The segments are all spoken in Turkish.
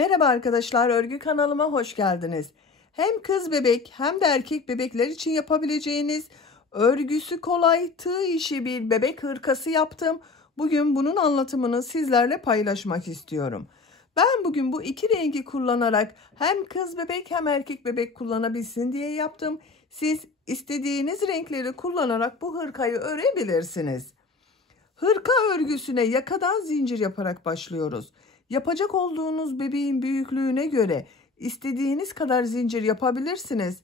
Merhaba arkadaşlar, örgü kanalıma hoş geldiniz. Hem kız bebek hem de erkek bebekler için yapabileceğiniz örgüsü kolay tığ işi bir bebek hırkası yaptım. Bugün bunun anlatımını sizlerle paylaşmak istiyorum. Ben bugün bu iki rengi kullanarak hem kız bebek hem erkek bebek kullanabilsin diye yaptım. Siz istediğiniz renkleri kullanarak bu hırkayı örebilirsiniz. Hırka örgüsüne yakadan zincir yaparak başlıyoruz. Yapacak olduğunuz bebeğin büyüklüğüne göre istediğiniz kadar zincir yapabilirsiniz.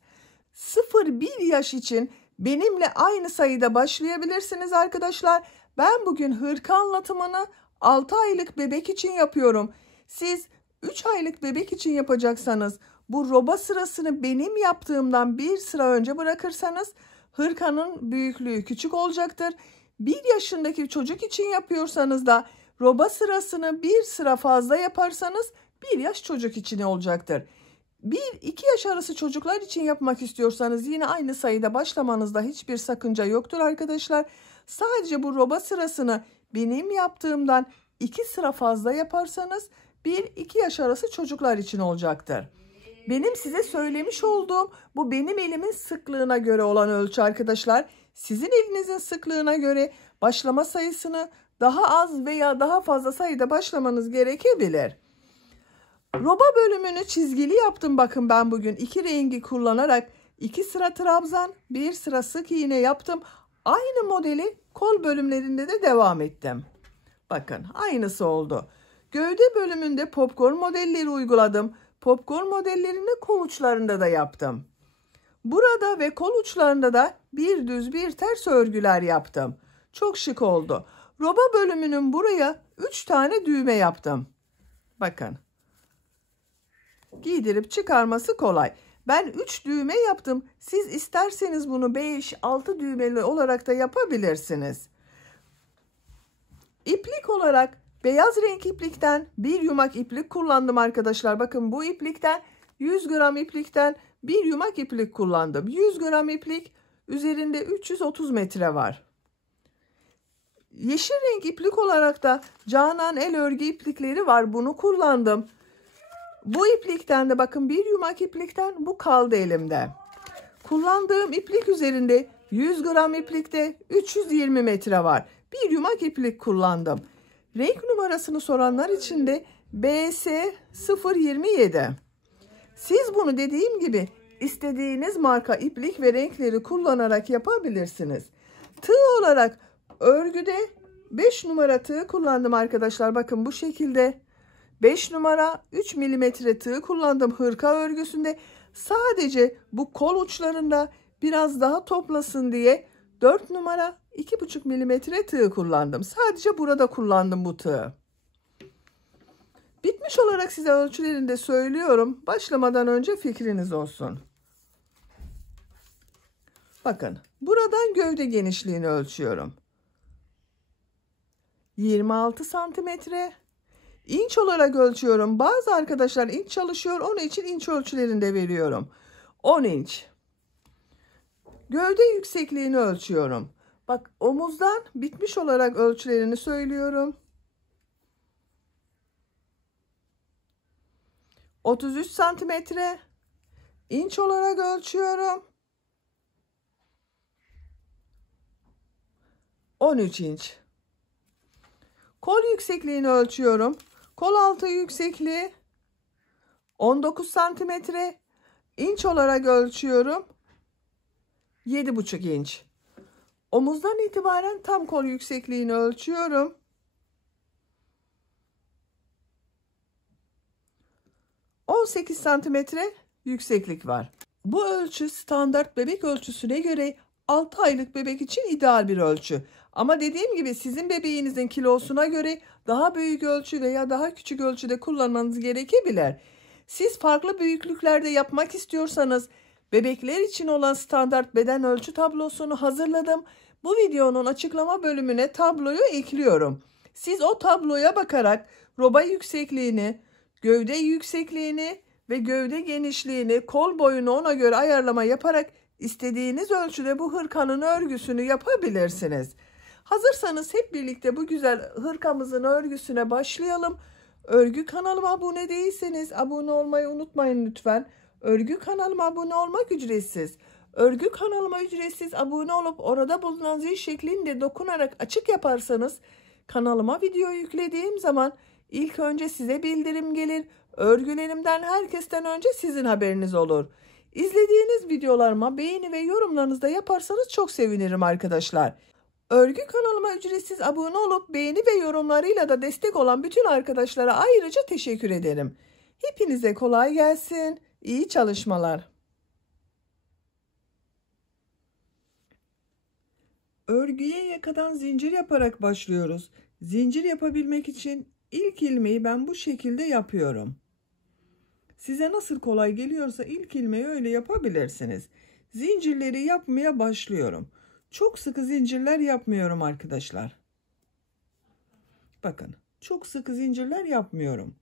0-1 yaş için benimle aynı sayıda başlayabilirsiniz arkadaşlar. Ben bugün hırka anlatımını 6 aylık bebek için yapıyorum. Siz 3 aylık bebek için yapacaksanız bu roba sırasını benim yaptığımdan bir sıra önce bırakırsanız hırkanın büyüklüğü küçük olacaktır. 1 yaşındaki çocuk için yapıyorsanız da roba sırasını bir sıra fazla yaparsanız 1 yaş çocuk için olacaktır. 1-2 yaş arası çocuklar için yapmak istiyorsanız yine aynı sayıda başlamanızda hiçbir sakınca yoktur arkadaşlar. Sadece bu roba sırasını benim yaptığımdan 2 sıra fazla yaparsanız 1-2 yaş arası çocuklar için olacaktır. Benim size söylemiş olduğum bu benim elimin sıklığına göre olan ölçü arkadaşlar. Sizin elinizin sıklığına göre başlama sayısını daha az veya daha fazla sayıda başlamanız gerekebilir. Roba bölümünü çizgili yaptım. Bakın ben bugün iki rengi kullanarak 2 sıra trabzan, 1 sıra sık iğne yaptım. Aynı modeli kol bölümlerinde de devam ettim. Bakın aynısı oldu. Gövde bölümünde popcorn modelleri uyguladım. Popcorn modellerini kol uçlarında da yaptım. Burada ve kol uçlarında da bir düz bir ters örgüler yaptım. Çok şık oldu. Roba bölümünün buraya 3 tane düğme yaptım. Bakın. Giydirip çıkarması kolay. Ben 3 düğme yaptım. Siz isterseniz bunu 5-6 düğmeli olarak da yapabilirsiniz. İplik olarak beyaz renk iplikten bir yumak iplik kullandım arkadaşlar. Bakın bu iplikten 100 gram iplikten bir yumak iplik kullandım. 100 gram iplik üzerinde 330 metre var. Yeşil renk iplik olarak da Canan el örgü iplikleri var. Bunu kullandım. Bu iplikten de bakın bir yumak iplikten bu kaldı elimde. Kullandığım iplik üzerinde 100 gram iplikte 320 metre var. Bir yumak iplik kullandım. Renk numarasını soranlar için de BS 027. Siz bunu dediğim gibi istediğiniz marka iplik ve renkleri kullanarak yapabilirsiniz. Tığ olarak örgüde 5 numara tığ kullandım arkadaşlar. Bakın bu şekilde 5 numara 3 milimetre tığ kullandım hırka örgüsünde. Sadece bu kol uçlarında biraz daha toplasın diye 4 numara 2,5 milimetre tığ kullandım. Sadece burada kullandım bu tığı. Bitmiş olarak size ölçülerini de söylüyorum. Başlamadan önce fikriniz olsun. Bakın buradan gövde genişliğini ölçüyorum. 26 santimetre. İnç olarak ölçüyorum. Bazı arkadaşlar inç çalışıyor. Onun için inç ölçülerini de veriyorum. 10 inç. Gövde yüksekliğini ölçüyorum. Bak omuzdan bitmiş olarak ölçülerini söylüyorum. 33 santimetre. İnç olarak ölçüyorum. 13 inç. Kol yüksekliğini ölçüyorum. Kol altı yüksekliği 19 santimetre. İnç olarak ölçüyorum. 7,5 inç. Omuzdan itibaren tam kol yüksekliğini ölçüyorum. 18 santimetre yükseklik var. Bu ölçü standart bebek ölçüsüne göre 6 aylık bebek için ideal bir ölçü. Ama dediğim gibi sizin bebeğinizin kilosuna göre daha büyük ölçü veya daha küçük ölçüde kullanmanız gerekebilir. Siz farklı büyüklüklerde yapmak istiyorsanız bebekler için olan standart beden ölçü tablosunu hazırladım. Bu videonun açıklama bölümüne tabloyu ekliyorum. Siz o tabloya bakarak roba yüksekliğini, gövde yüksekliğini ve gövde genişliğini, kol boyunu ona göre ayarlama yaparak istediğiniz ölçüde bu hırkanın örgüsünü yapabilirsiniz. Hazırsanız hep birlikte bu güzel hırkamızın örgüsüne başlayalım. Örgü kanalıma abone değilseniz abone olmayı unutmayın lütfen. Örgü kanalıma abone olmak ücretsiz. Örgü kanalıma ücretsiz abone olup orada bulunan zil şeklinde dokunarak açık yaparsanız kanalıma video yüklediğim zaman ilk önce size bildirim gelir. Örgülerimden herkesten önce sizin haberiniz olur. İzlediğiniz videolarıma beğeni ve yorumlarınızı da yaparsanız çok sevinirim arkadaşlar. Örgü kanalıma ücretsiz abone olup beğeni ve yorumlarıyla da destek olan bütün arkadaşlara ayrıca teşekkür ederim. Hepinize kolay gelsin. İyi çalışmalar. Örgüye yakadan zincir yaparak başlıyoruz. Zincir yapabilmek için ilk ilmeği ben bu şekilde yapıyorum. Size nasıl kolay geliyorsa ilk ilmeği öyle yapabilirsiniz. Zincirleri yapmaya başlıyorum. Çok sıkı zincirler yapmıyorum arkadaşlar. Bakın, çok sıkı zincirler yapmıyorum.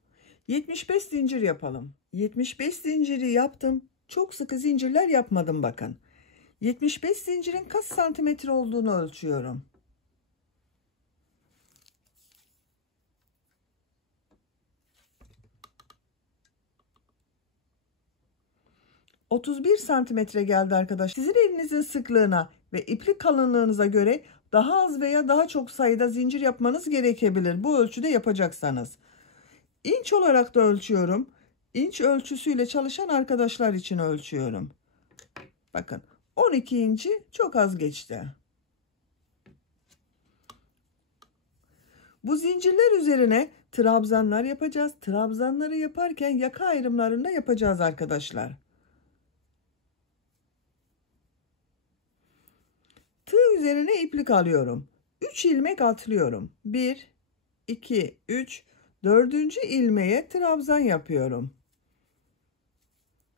75 zincir yapalım. 75 zinciri yaptım. Çok sıkı zincirler yapmadım bakın. 75 zincirin kaç santimetre olduğunu ölçüyorum. ...31 santimetre geldi arkadaşlar. Sizin elinizin sıklığına ve iplik kalınlığınıza göre daha az veya daha çok sayıda zincir yapmanız gerekebilir. Bu ölçüde yapacaksanız. İnç olarak da ölçüyorum. İnç ölçüsüyle çalışan arkadaşlar için ölçüyorum. Bakın 12 inci çok az geçti. Bu zincirler üzerine trabzanlar yapacağız. Trabzanları yaparken yaka ayrımlarında yapacağız arkadaşlar. Tığ üzerine iplik alıyorum. 3 ilmek atlıyorum. 1, 2, 3, 4. ilmeğe trabzan yapıyorum.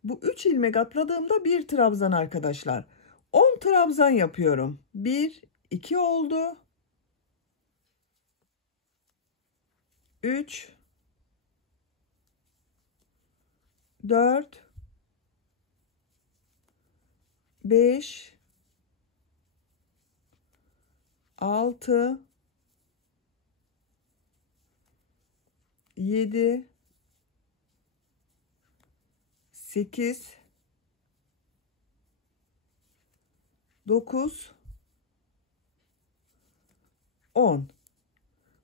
Bu 3 ilmek atladığımda bir trabzan arkadaşlar. 10 trabzan yapıyorum. 1, 2 oldu. 3, 4, 5, 6, 7, 8, 9, 10.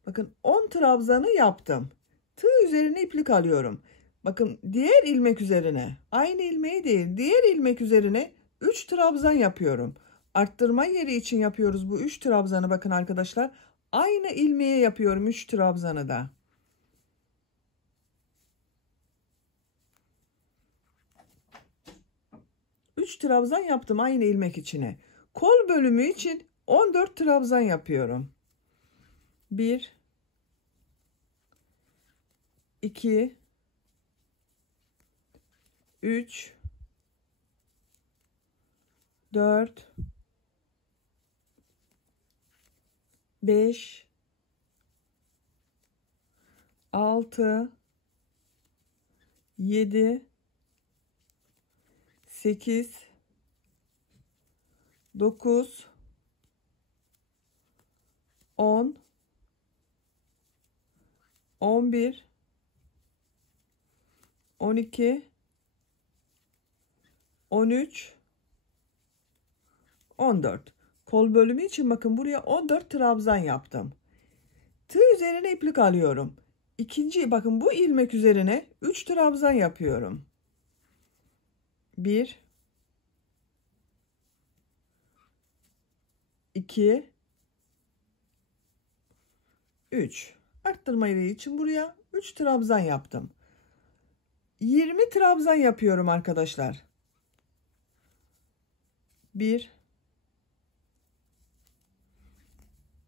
Bakın 10 trabzanı yaptım. Tığ üzerine iplik alıyorum. Bakın diğer ilmek üzerine, aynı ilmeği değil, diğer ilmek üzerine 3 trabzan yapıyorum. Arttırma yeri için yapıyoruz bu 3 trabzanı bakın arkadaşlar. Aynı ilmeğe yapıyorum 3 trabzanı da. Üç trabzan yaptım aynı ilmek içine. Kol bölümü için 14 trabzan yapıyorum. 1, 2, 3, 4, 5, 6, 7, 8, 9, 10, 11, 12, 13, 14. Kol bölümü için bakın buraya 14 trabzan yaptım. Tığ üzerine iplik alıyorum. İkinci bakın bu ilmek üzerine 3 trabzan yapıyorum. 1, 2, 3. Arttırma yeri için buraya 3 trabzan yaptım. 20 trabzan yapıyorum arkadaşlar. 1,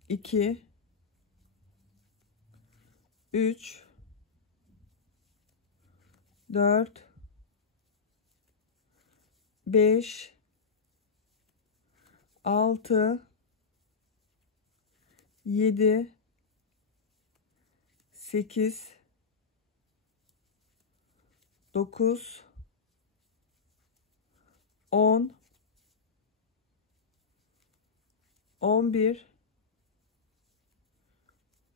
2, 3, 4, 5, 6, 7, 8, 9, 10, 11,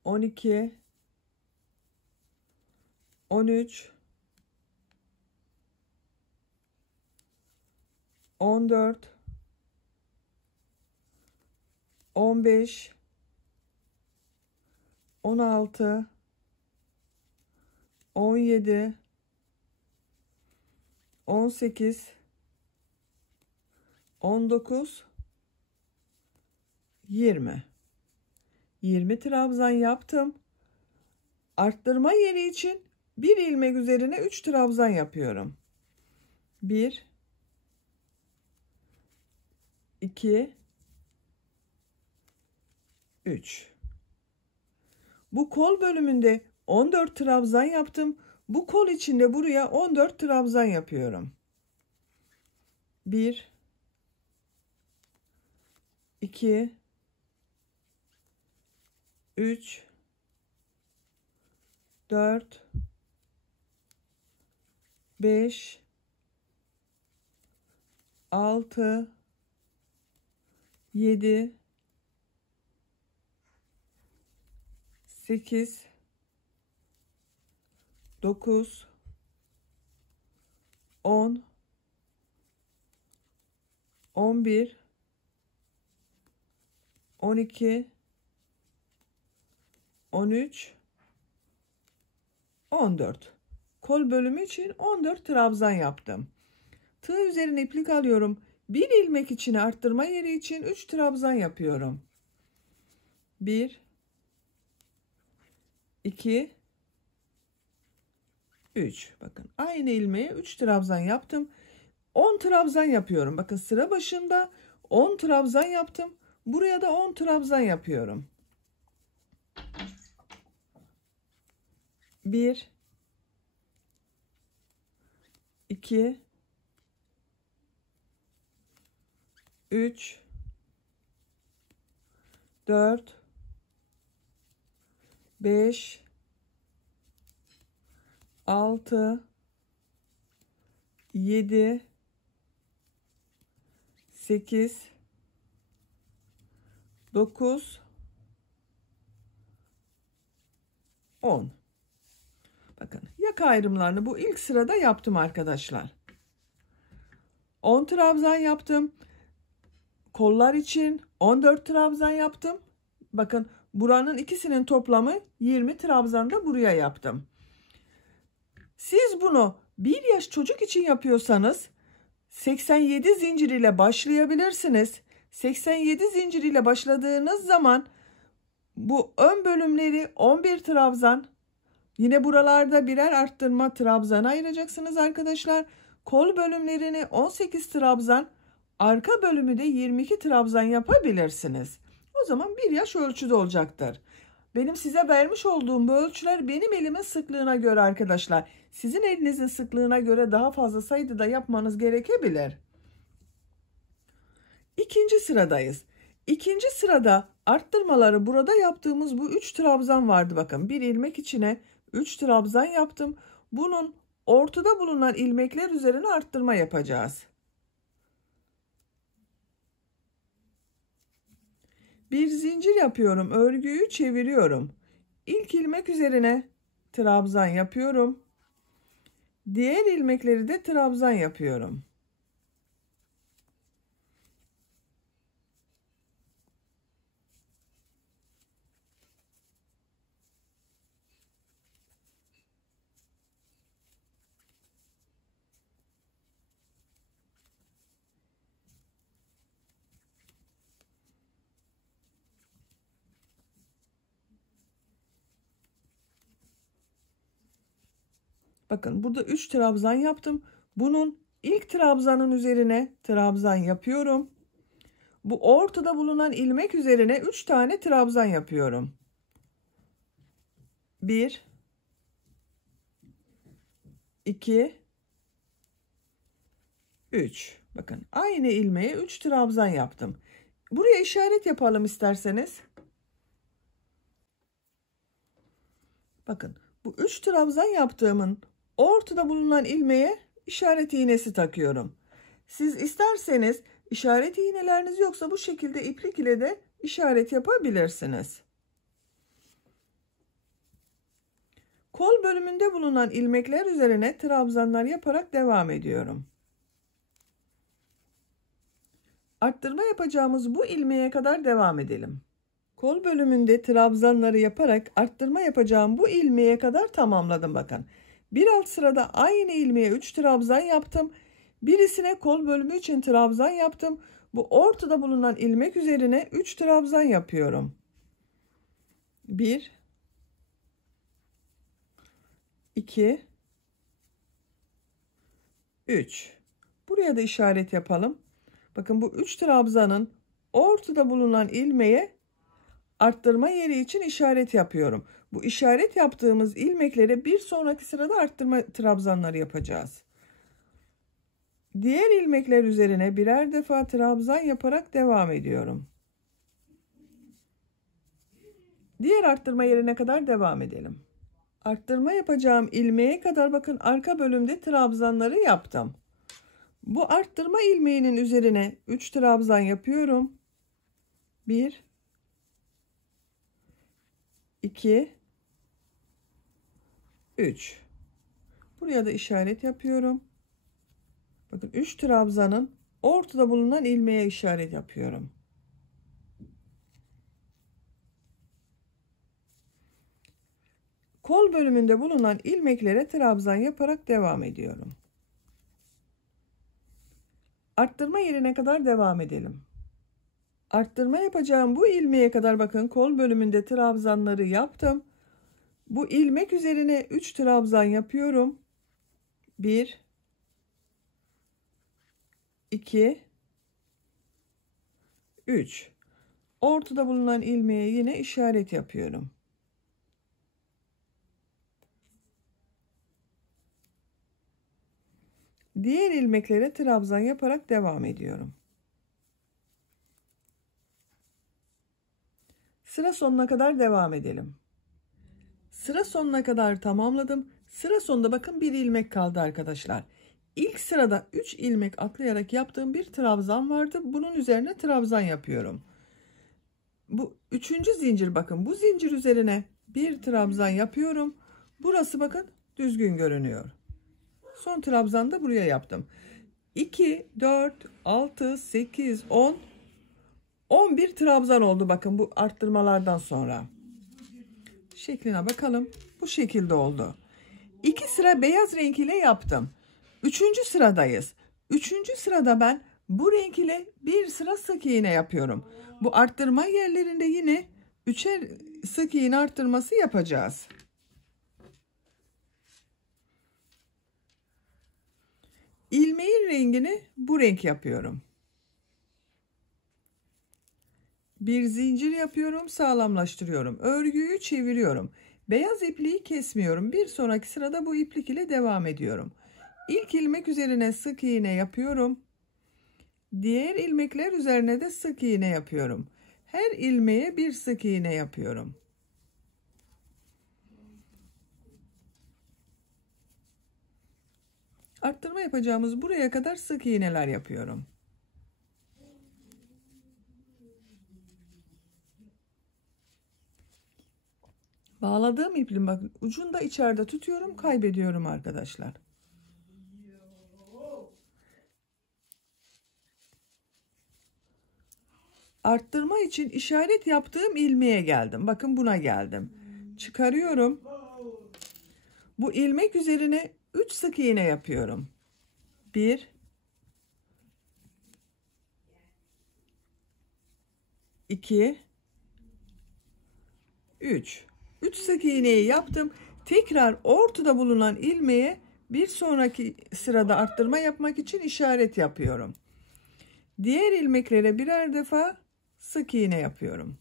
12, 13, 14, 15, 16, 17, 18, 19, 20. 20 trabzan yaptım. Arttırma yeri için bir ilmek üzerine 3 trabzan yapıyorum. 1, 2, 3. Bu kol bölümünde 14 trabzan yaptım. Bu kol içinde buraya 14 trabzan yapıyorum. 1, 2, 3, 4, 5, 6, 7, 8, 9, 10, 11, 12, 13, 14. Kol bölümü için 14 trabzan yaptım. Tığ üzerine iplik alıyorum. Bir ilmek içine arttırma yeri için 3 trabzan yapıyorum. 1, 2, 3. Bakın aynı ilmeğe 3 trabzan yaptım. 10 trabzan yapıyorum. Bakın sıra başında 10 trabzan yaptım. Buraya da 10 trabzan yapıyorum. 1, 2, 3, 4, 5, 6, 7, 8, 9, 10. Bakın yaka ayrımlarını bu ilk sırada yaptım arkadaşlar. 10 trabzan yaptım. Kollar için 14 trabzan yaptım. Bakın buranın ikisinin toplamı 20 trabzan da buraya yaptım. Siz bunu 1 yaş çocuk için yapıyorsanız 87 zincir ile başlayabilirsiniz. 87 zincir ile başladığınız zaman bu ön bölümleri 11 trabzan, yine buralarda birer arttırma trabzan ayıracaksınız arkadaşlar. Kol bölümlerini 18 trabzan, arka bölümü de 22 trabzan yapabilirsiniz. O zaman 1 yaş ölçüde olacaktır. Benim size vermiş olduğum bu ölçüler benim elimin sıklığına göre arkadaşlar. Sizin elinizin sıklığına göre daha fazla sayıda da yapmanız gerekebilir. İkinci sıradayız. İkinci sırada arttırmaları burada yaptığımız bu 3 trabzan vardı. Bakın bir ilmek içine 3 trabzan yaptım. Bunun ortada bulunan ilmekler üzerine arttırma yapacağız. Bir zincir yapıyorum. Örgüyü çeviriyorum. İlk ilmek üzerine trabzan yapıyorum. Diğer ilmekleri de trabzan yapıyorum. Bakın burada 3 trabzan yaptım. Bunun ilk trabzanın üzerine trabzan yapıyorum. Bu ortada bulunan ilmek üzerine 3 tane trabzan yapıyorum. 1, 2, 3. Bakın aynı ilmeğe 3 trabzan yaptım. Buraya işaret yapalım isterseniz. Bakın bu 3 trabzan yaptığımın ortada bulunan ilmeğe işaret iğnesi takıyorum. Siz isterseniz işaret iğneleriniz yoksa bu şekilde iplik ile de işaret yapabilirsiniz. Kol bölümünde bulunan ilmekler üzerine trabzanlar yaparak devam ediyorum. Arttırma yapacağımız bu ilmeğe kadar devam edelim. Kol bölümünde trabzanları yaparak arttırma yapacağım bu ilmeğe kadar tamamladım bakın. Bir alt sırada aynı ilmeğe 3 trabzan yaptım. Birisine kol bölümü için trabzan yaptım. Bu ortada bulunan ilmek üzerine 3 trabzan yapıyorum. 1 2 3. Buraya da işaret yapalım. Bakın bu 3 trabzanın ortada bulunan ilmeğe arttırma yeri için işaret yapıyorum. Bu işaret yaptığımız ilmeklere bir sonraki sırada arttırma trabzanları yapacağız. Diğer ilmekler üzerine birer defa trabzan yaparak devam ediyorum. Diğer arttırma yerine kadar devam edelim. Arttırma yapacağım ilmeğe kadar bakın arka bölümde trabzanları yaptım. Bu arttırma ilmeğinin üzerine 3 trabzan yapıyorum. 1 2 3. Buraya da işaret yapıyorum. Bakın 3 trabzanın ortada bulunan ilmeğe işaret yapıyorum. Kol bölümünde bulunan ilmeklere trabzan yaparak devam ediyorum. Arttırma yerine kadar devam edelim. Arttırma yapacağım bu ilmeğe kadar bakın kol bölümünde trabzanları yaptım. Bu ilmek üzerine 3 trabzan yapıyorum. 1 2 3. Ortada bulunan ilmeğe yine işaret yapıyorum. Diğer ilmeklere trabzan yaparak devam ediyorum. Sıra sonuna kadar devam edelim. Sıra sonuna kadar tamamladım. Sıra sonunda bakın bir ilmek kaldı arkadaşlar. İlk sırada 3 ilmek atlayarak yaptığım bir trabzan vardı. Bunun üzerine trabzan yapıyorum. Bu 3. zincir bakın. Bu zincir üzerine bir trabzan yapıyorum. Burası bakın düzgün görünüyor. Son trabzanı da buraya yaptım. 2, 4, 6, 8, 10, 11 trabzan oldu bakın bu arttırmalardan sonra. Şekline bakalım. Bu şekilde oldu. 2 sıra beyaz renk ile yaptım. 3. sıradayız. 3. sırada ben bu renk ile bir sıra sık iğne yapıyorum. Bu arttırma yerlerinde yine 3'er sık iğne arttırması yapacağız. İlmeğin rengini bu renk yapıyorum. Bir zincir yapıyorum, sağlamlaştırıyorum. Örgüyü çeviriyorum. Beyaz ipliği kesmiyorum. Bir sonraki sırada bu iplik ile devam ediyorum. İlk ilmek üzerine sık iğne yapıyorum. Diğer ilmekler üzerine de sık iğne yapıyorum. Her ilmeğe bir sık iğne yapıyorum. Arttırma yapacağımız buraya kadar sık iğneler yapıyorum. Bağladığım ipliğin bakın ucunu da içeride tutuyorum, kaybediyorum arkadaşlar. Arttırma için işaret yaptığım ilmeğe geldim. Bakın buna geldim. Çıkarıyorum. Bu ilmek üzerine 3 sık iğne yapıyorum. 1 2 3. 3 sık iğneyi yaptım. Tekrar ortada bulunan ilmeğe bir sonraki sırada arttırma yapmak için işaret yapıyorum. Diğer ilmeklere birer defa sık iğne yapıyorum.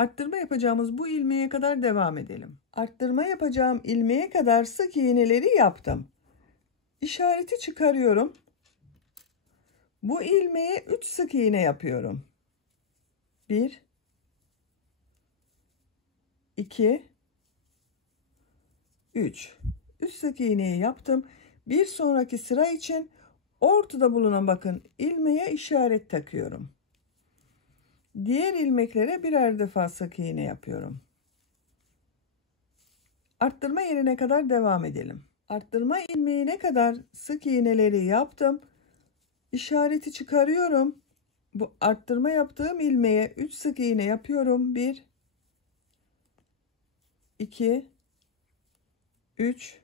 Arttırma yapacağımız bu ilmeğe kadar devam edelim. Arttırma yapacağım ilmeğe kadar sık iğneleri yaptım. İşareti çıkarıyorum. Bu ilmeğe 3 sık iğne yapıyorum. 1 2 3. 3 sık iğneyi yaptım. Bir sonraki sıra için ortada bulunan bakın ilmeğe işaret takıyorum. Diğer ilmeklere birer defa sık iğne yapıyorum. Arttırma yerine kadar devam edelim. Arttırma ilmeğine kadar sık iğneleri yaptım. İşareti çıkarıyorum. Bu arttırma yaptığım ilmeğe 3 sık iğne yapıyorum. 1 2 3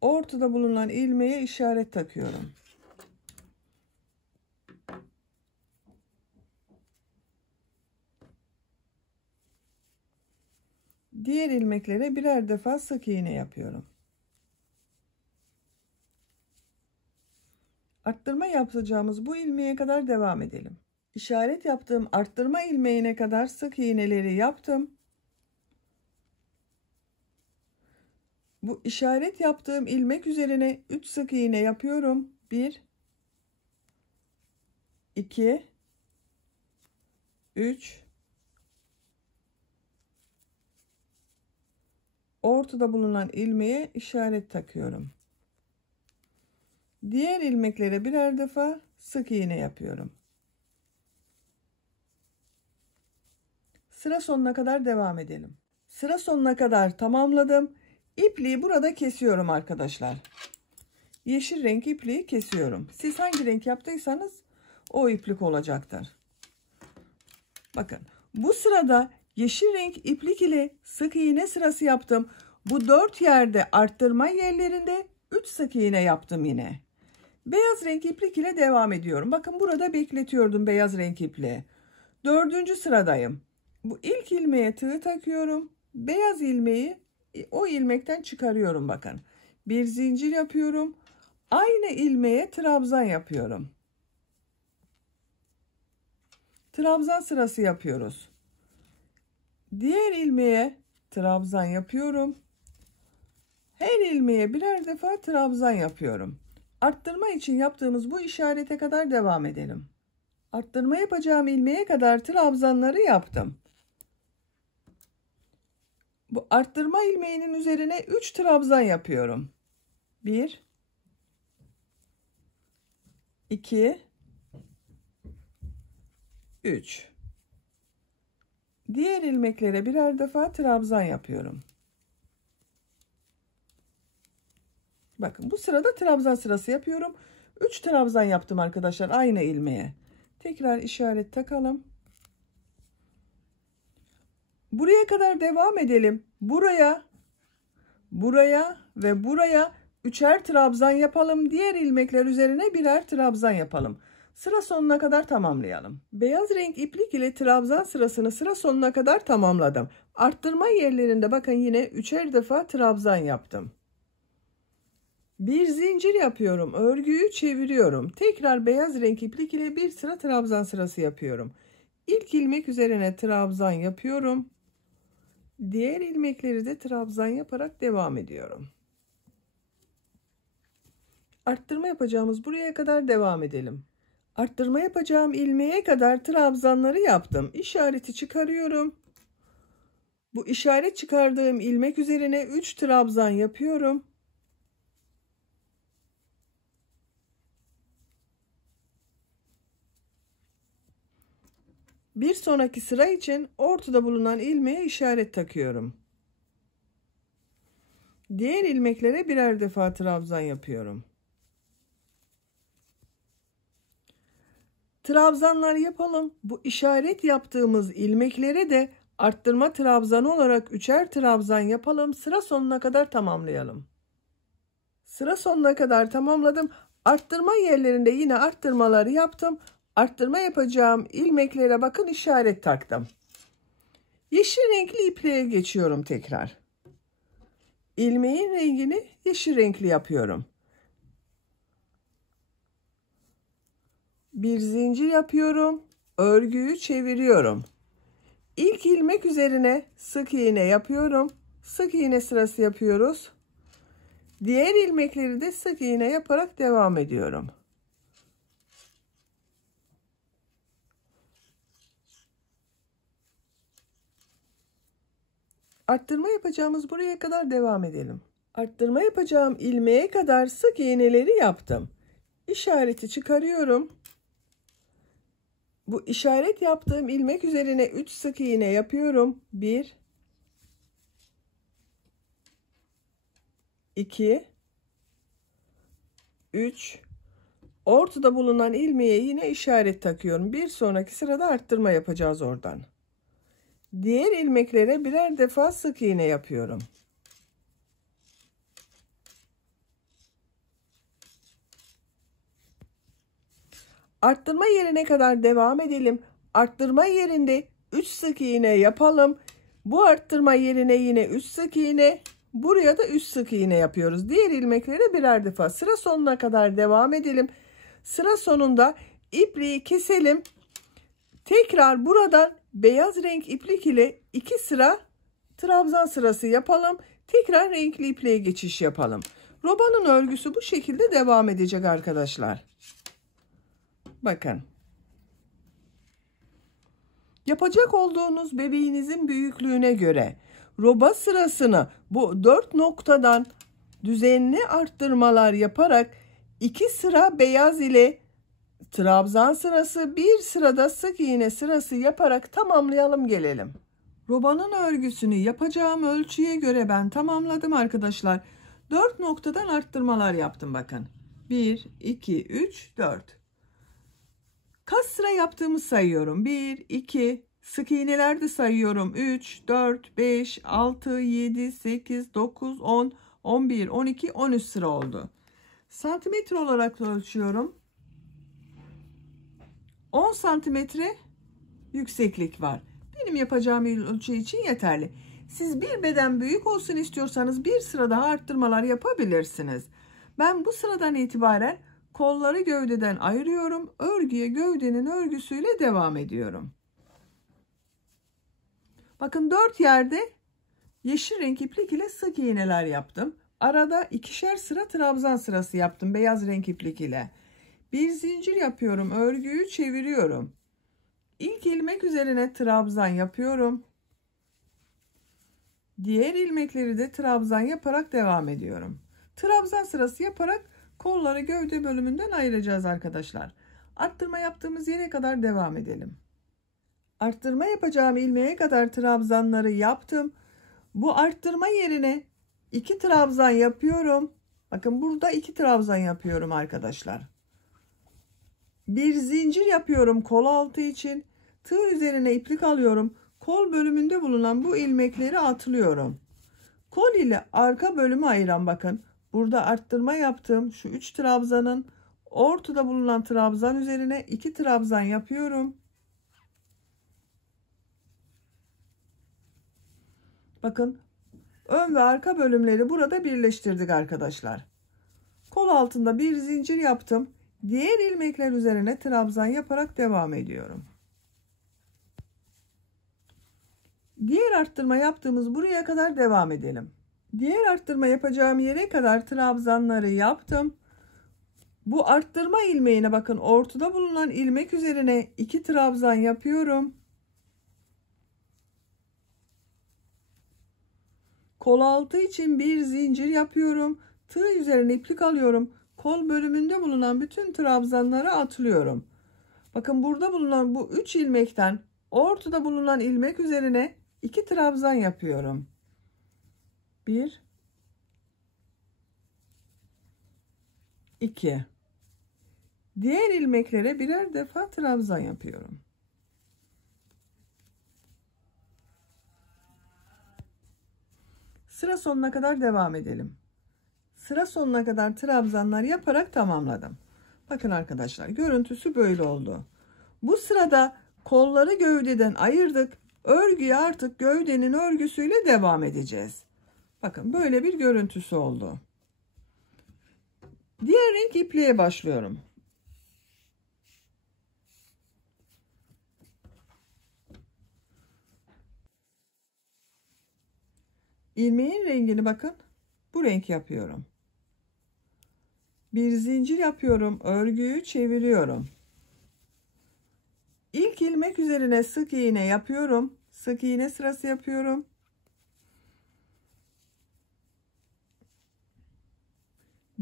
ortada bulunan ilmeğe işaret takıyorum. Diğer ilmeklere birer defa sık iğne yapıyorum. Arttırma yapacağımız bu ilmeğe kadar devam edelim. İşaret yaptığım arttırma ilmeğine kadar sık iğneleri yaptım. Bu işaret yaptığım ilmek üzerine 3 sık iğne yapıyorum. 1 2 3 ortada bulunan ilmeğe işaret takıyorum. Diğer ilmeklere birer defa sık iğne yapıyorum. Sıra sonuna kadar devam edelim. Sıra sonuna kadar tamamladım. İpliği burada kesiyorum arkadaşlar. Yeşil renk ipliği kesiyorum. Siz hangi renk yaptıysanız o iplik olacaktır. Bakın bu sırada yeşil renk iplik ile sık iğne sırası yaptım. Bu 4 yerde arttırma yerlerinde 3 sık iğne yaptım yine. Beyaz renk iplik ile devam ediyorum. Bakın burada bekletiyordum beyaz renk ipliği. 4. sıradayım. Bu ilk ilmeğe tığ takıyorum. Beyaz ilmeği o ilmekten çıkarıyorum bakın. Bir zincir yapıyorum. Aynı ilmeğe trabzan yapıyorum. Trabzan sırası yapıyoruz. Diğer ilmeğe trabzan yapıyorum. Her ilmeğe birer defa trabzan yapıyorum. Arttırma için yaptığımız bu işarete kadar devam edelim. Arttırma yapacağım ilmeğe kadar trabzanları yaptım. Bu arttırma ilmeğinin üzerine 3 trabzan yapıyorum. 1 2 3 Diğer ilmeklere birer defa trabzan yapıyorum. Bakın bu sırada trabzan sırası yapıyorum. 3 trabzan yaptım arkadaşlar aynı ilmeğe. Tekrar işaret takalım. Buraya kadar devam edelim. Buraya ve buraya 3'er trabzan yapalım. Diğer ilmekler üzerine birer trabzan yapalım. Sıra sonuna kadar tamamlayalım. Beyaz renk iplik ile trabzan sırasını sıra sonuna kadar tamamladım. Arttırma yerlerinde bakın yine 3'er defa trabzan yaptım. Bir zincir yapıyorum. Örgüyü çeviriyorum. Tekrar beyaz renk iplik ile bir sıra trabzan sırası yapıyorum. İlk ilmek üzerine trabzan yapıyorum. Diğer ilmekleri de trabzan yaparak devam ediyorum. Arttırma yapacağımız buraya kadar devam edelim. Arttırma yapacağım ilmeğe kadar trabzanları yaptım. İşareti çıkarıyorum. Bu işaret çıkardığım ilmek üzerine 3 trabzan yapıyorum. Bir sonraki sıra için ortada bulunan ilmeğe işaret takıyorum. Diğer ilmeklere birer defa trabzan yapıyorum. Trabzanlar yapalım. Bu işaret yaptığımız ilmeklere de arttırma trabzanı olarak 3'er trabzan yapalım. Sıra sonuna kadar tamamlayalım. Sıra sonuna kadar tamamladım. Arttırma yerlerinde yine arttırmaları yaptım. Arttırma yapacağım ilmeklere bakın işaret taktım. Yeşil renkli ipliğe geçiyorum tekrar. İlmeğin rengini yeşil renkli yapıyorum. Bir zincir yapıyorum. Örgüyü çeviriyorum. İlk ilmek üzerine sık iğne yapıyorum. Sık iğne sırası yapıyoruz. Diğer ilmekleri de sık iğne yaparak devam ediyorum. Arttırma yapacağımız buraya kadar devam edelim. Arttırma yapacağım ilmeğe kadar sık iğneleri yaptım. İşareti çıkarıyorum. Bu işaret yaptığım ilmek üzerine 3 sık iğne yapıyorum. 1 2 3. Ortada bulunan ilmeğe yine işaret takıyorum. Bir sonraki sırada arttırma yapacağız oradan. Diğer ilmeklere birer defa sık iğne yapıyorum. Arttırma yerine kadar devam edelim. Arttırma yerinde 3 sık iğne yapalım. Bu arttırma yerine yine 3 sık iğne. Buraya da 3 sık iğne yapıyoruz. Diğer ilmeklere birer defa. Sıra sonuna kadar devam edelim. Sıra sonunda ipliği keselim. Tekrar buradan beyaz renk iplik ile 2 sıra trabzan sırası yapalım. Tekrar renkli ipliğe geçiş yapalım. Robanın örgüsü bu şekilde devam edecek arkadaşlar. Bakın. Yapacak olduğunuz bebeğinizin büyüklüğüne göre roba sırasını bu 4 noktadan düzenli arttırmalar yaparak 2 sıra beyaz ile trabzan sırası, bir sırada sık iğne sırası yaparak tamamlayalım gelelim. Robanın örgüsünü yapacağım ölçüye göre ben tamamladım arkadaşlar. 4 noktadan arttırmalar yaptım bakın. 1, 2, 3, 4. Kaç sıra yaptığımı sayıyorum. 1, 2, sık iğneler de sayıyorum. 3, 4, 5, 6, 7, 8, 9, 10, 11, 12, 13 sıra oldu. Santimetre olarak ölçüyorum. 10 santimetre yükseklik var. Benim yapacağım ölçü için yeterli. Siz bir beden büyük olsun istiyorsanız bir sıra daha arttırmalar yapabilirsiniz. Ben bu sıradan itibaren kolları gövdeden ayırıyorum. Örgüye gövdenin örgüsüyle devam ediyorum. Bakın 4 yerde yeşil renk iplik ile sık iğneler yaptım. Arada ikişer sıra trabzan sırası yaptım beyaz renk iplik ile. Bir zincir yapıyorum. Örgüyü çeviriyorum. İlk ilmek üzerine trabzan yapıyorum. Diğer ilmekleri de trabzan yaparak devam ediyorum. Trabzan sırası yaparak kolları gövde bölümünden ayıracağız arkadaşlar. Arttırma yaptığımız yere kadar devam edelim. Arttırma yapacağım ilmeğe kadar trabzanları yaptım. Bu arttırma yerine 2 trabzan yapıyorum. Bakın burada 2 trabzan yapıyorum arkadaşlar. Bir zincir yapıyorum kol altı için. Tığ üzerine iplik alıyorum. Kol bölümünde bulunan bu ilmekleri atlıyorum. Kol ile arka bölümü ayıran bakın. Burada arttırma yaptığım şu 3 trabzanın ortada bulunan trabzan üzerine 2 trabzan yapıyorum. Bakın ön ve arka bölümleri burada birleştirdik arkadaşlar. Kol altında bir zincir yaptım. Diğer ilmekler üzerine trabzan yaparak devam ediyorum. Diğer arttırma yaptığımız buraya kadar devam edelim. Diğer arttırma yapacağım yere kadar trabzanları yaptım. Bu arttırma ilmeğine bakın ortada bulunan ilmek üzerine 2 trabzan yapıyorum. Kol altı için bir zincir yapıyorum. Tığ üzerine iplik alıyorum. Kol bölümünde bulunan bütün trabzanları atlıyorum. Bakın burada bulunan bu 3 ilmekten ortada bulunan ilmek üzerine 2 trabzan yapıyorum. 1 2. Diğer ilmeklere birer defa trabzan yapıyorum. Sıra sonuna kadar devam edelim. Sıra sonuna kadar trabzanlar yaparak tamamladım. Bakın arkadaşlar görüntüsü böyle oldu. Bu sırada kolları gövdeden ayırdık. Örgüye artık gövdenin örgüsüyle devam edeceğiz. Bakın böyle bir görüntüsü oldu. Diğer renk ipliğe başlıyorum. İlmeğin rengini bakın bu renk yapıyorum. Bir zincir yapıyorum. Örgüyü çeviriyorum. İlk ilmek üzerine sık iğne yapıyorum. Sık iğne sırası yapıyorum.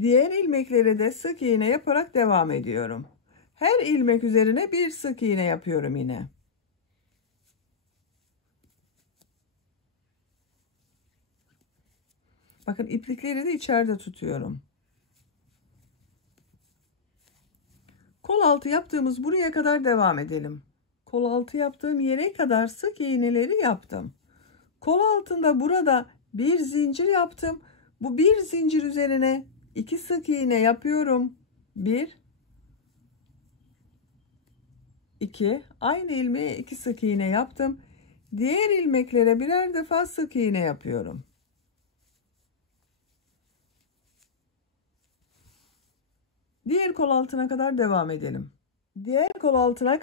Diğer ilmeklere de sık iğne yaparak devam ediyorum. Her ilmek üzerine bir sık iğne yapıyorum yine. Bakın iplikleri de içeride tutuyorum. Kol altı yaptığımız buraya kadar devam edelim. Kol altı yaptığım yere kadar sık iğneleri yaptım. Kol altında burada bir zincir yaptım. Bu bir zincir üzerine 2 sık iğne yapıyorum. 1 2 aynı ilmeğe 2 sık iğne yaptım. Diğer ilmeklere birer defa sık iğne yapıyorum. Diğer kol altına kadar devam edelim. Diğer kol altına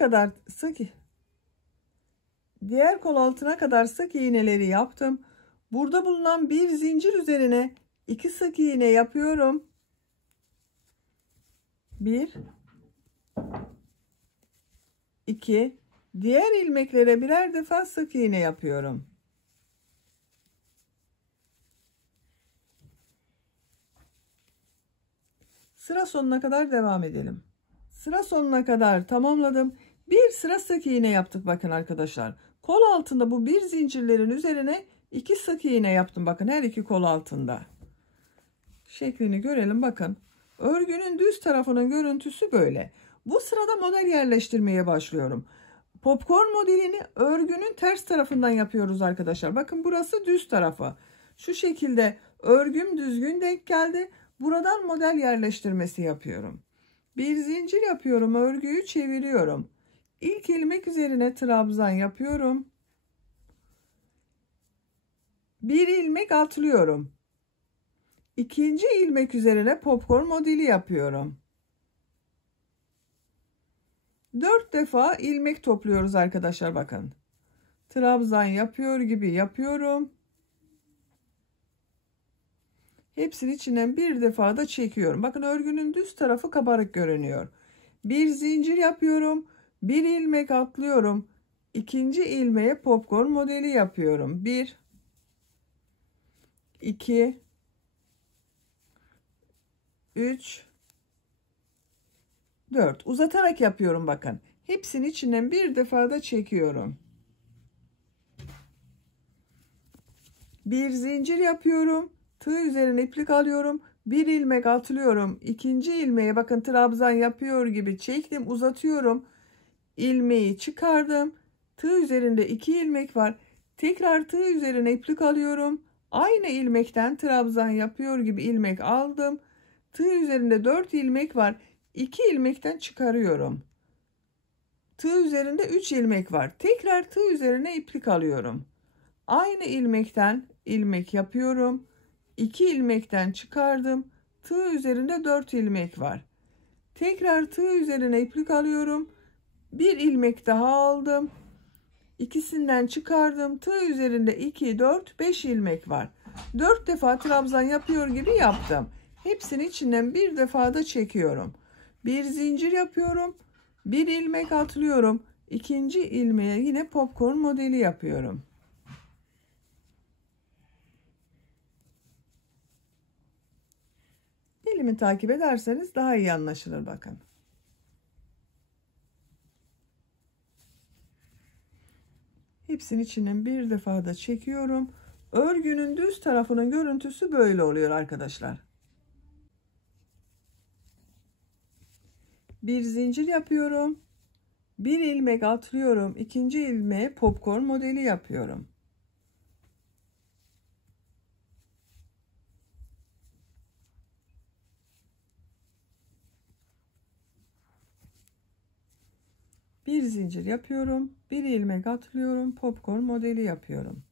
kadar sık iğneleri yaptım. Burada bulunan bir zincir üzerine 2 sık iğne yapıyorum. 1 2 diğer ilmeklere birer defa sık iğne yapıyorum. Sıra sonuna kadar devam edelim. Sıra sonuna kadar tamamladım. Bir sıra sık iğne yaptık bakın arkadaşlar. Kol altında bu bir zincirlerin üzerine 2 sık iğne yaptım. Bakın her iki kol altında. Şeklini görelim bakın. Örgünün düz tarafının görüntüsü böyle. Bu sırada model yerleştirmeye başlıyorum. Popcorn modelini örgünün ters tarafından yapıyoruz arkadaşlar. Bakın burası düz tarafı. Şu şekilde örgüm düzgün denk geldi. Buradan model yerleştirmesi yapıyorum. Bir zincir yapıyorum, örgüyü çeviriyorum. İlk ilmek üzerine trabzan yapıyorum. Bir ilmek atlıyorum. İkinci ilmek üzerine popcorn modeli yapıyorum. 4 defa ilmek topluyoruz arkadaşlar bakın. Trabzan yapıyor gibi yapıyorum. Hepsinin içinden bir defa da çekiyorum. Bakın örgünün düz tarafı kabarık görünüyor. Bir zincir yapıyorum. Bir ilmek atlıyorum. İkinci ilmeğe popcorn modeli yapıyorum. 1 2 3 4 uzatarak yapıyorum bakın. Hepsinin içinden bir defa da çekiyorum. Bir zincir yapıyorum. Tığ üzerine iplik alıyorum. Bir ilmek atlıyorum. İkinci ilmeğe bakın trabzan yapıyor gibi çektim, uzatıyorum. İlmeği çıkardım. Tığ üzerinde 2 ilmek var. Tekrar tığ üzerine iplik alıyorum. Aynı ilmekten trabzan yapıyor gibi ilmek aldım. Tığ üzerinde 4 ilmek var. 2 ilmekten çıkarıyorum. Tığ üzerinde 3 ilmek var. Tekrar tığ üzerine iplik alıyorum. Aynı ilmekten ilmek yapıyorum. 2 ilmekten çıkardım. Tığ üzerinde 4 ilmek var. Tekrar tığ üzerine iplik alıyorum. Bir ilmek daha aldım. İkisinden çıkardım. Tığ üzerinde 2, 4, 5 ilmek var. 4 defa trabzan yapıyor gibi yaptım. Hepsinin içinden bir defa da çekiyorum. Bir zincir yapıyorum. Bir ilmek atlıyorum. İkinci ilmeğe yine popcorn modeli yapıyorum. Elimi takip ederseniz daha iyi anlaşılır bakın. Hepsinin içinden bir defa da çekiyorum. Örgünün düz tarafının görüntüsü böyle oluyor arkadaşlar. Bir zincir yapıyorum. Bir ilmek atlıyorum. İkinci ilmeğe popcorn modeli yapıyorum. Bir zincir yapıyorum. Bir ilmek atlıyorum. Popcorn modeli yapıyorum.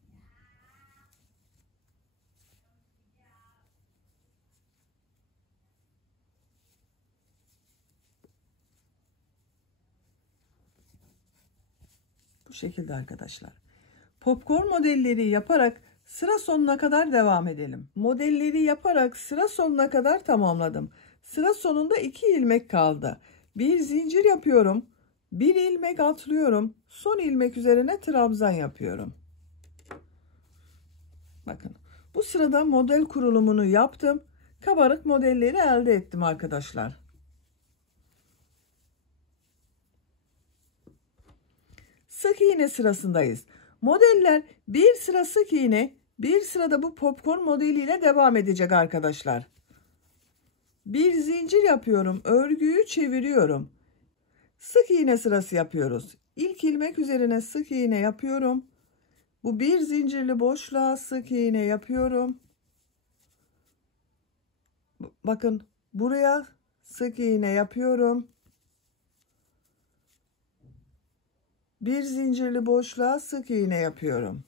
Bu şekilde arkadaşlar. Popcorn modelleri yaparak sıra sonuna kadar devam edelim. Modelleri yaparak sıra sonuna kadar tamamladım. Sıra sonunda 2 ilmek kaldı. Bir zincir yapıyorum. Bir ilmek atlıyorum. Son ilmek üzerine trabzan yapıyorum. Bakın bu sırada model kurulumunu yaptım. Kabarık modelleri elde ettim arkadaşlar. sık iğne sırasındayız. Modeller bir sıra sık iğne, bir sırada bu popcorn modeliyle devam edecek arkadaşlar. Bir zincir yapıyorum, örgüyü çeviriyorum. Sık iğne sırası yapıyoruz. İlk ilmek üzerine sık iğne yapıyorum. Bu bir zincirli boşluğa sık iğne yapıyorum. Bakın buraya sık iğne yapıyorum. Bir zincirli boşluğa sık iğne yapıyorum.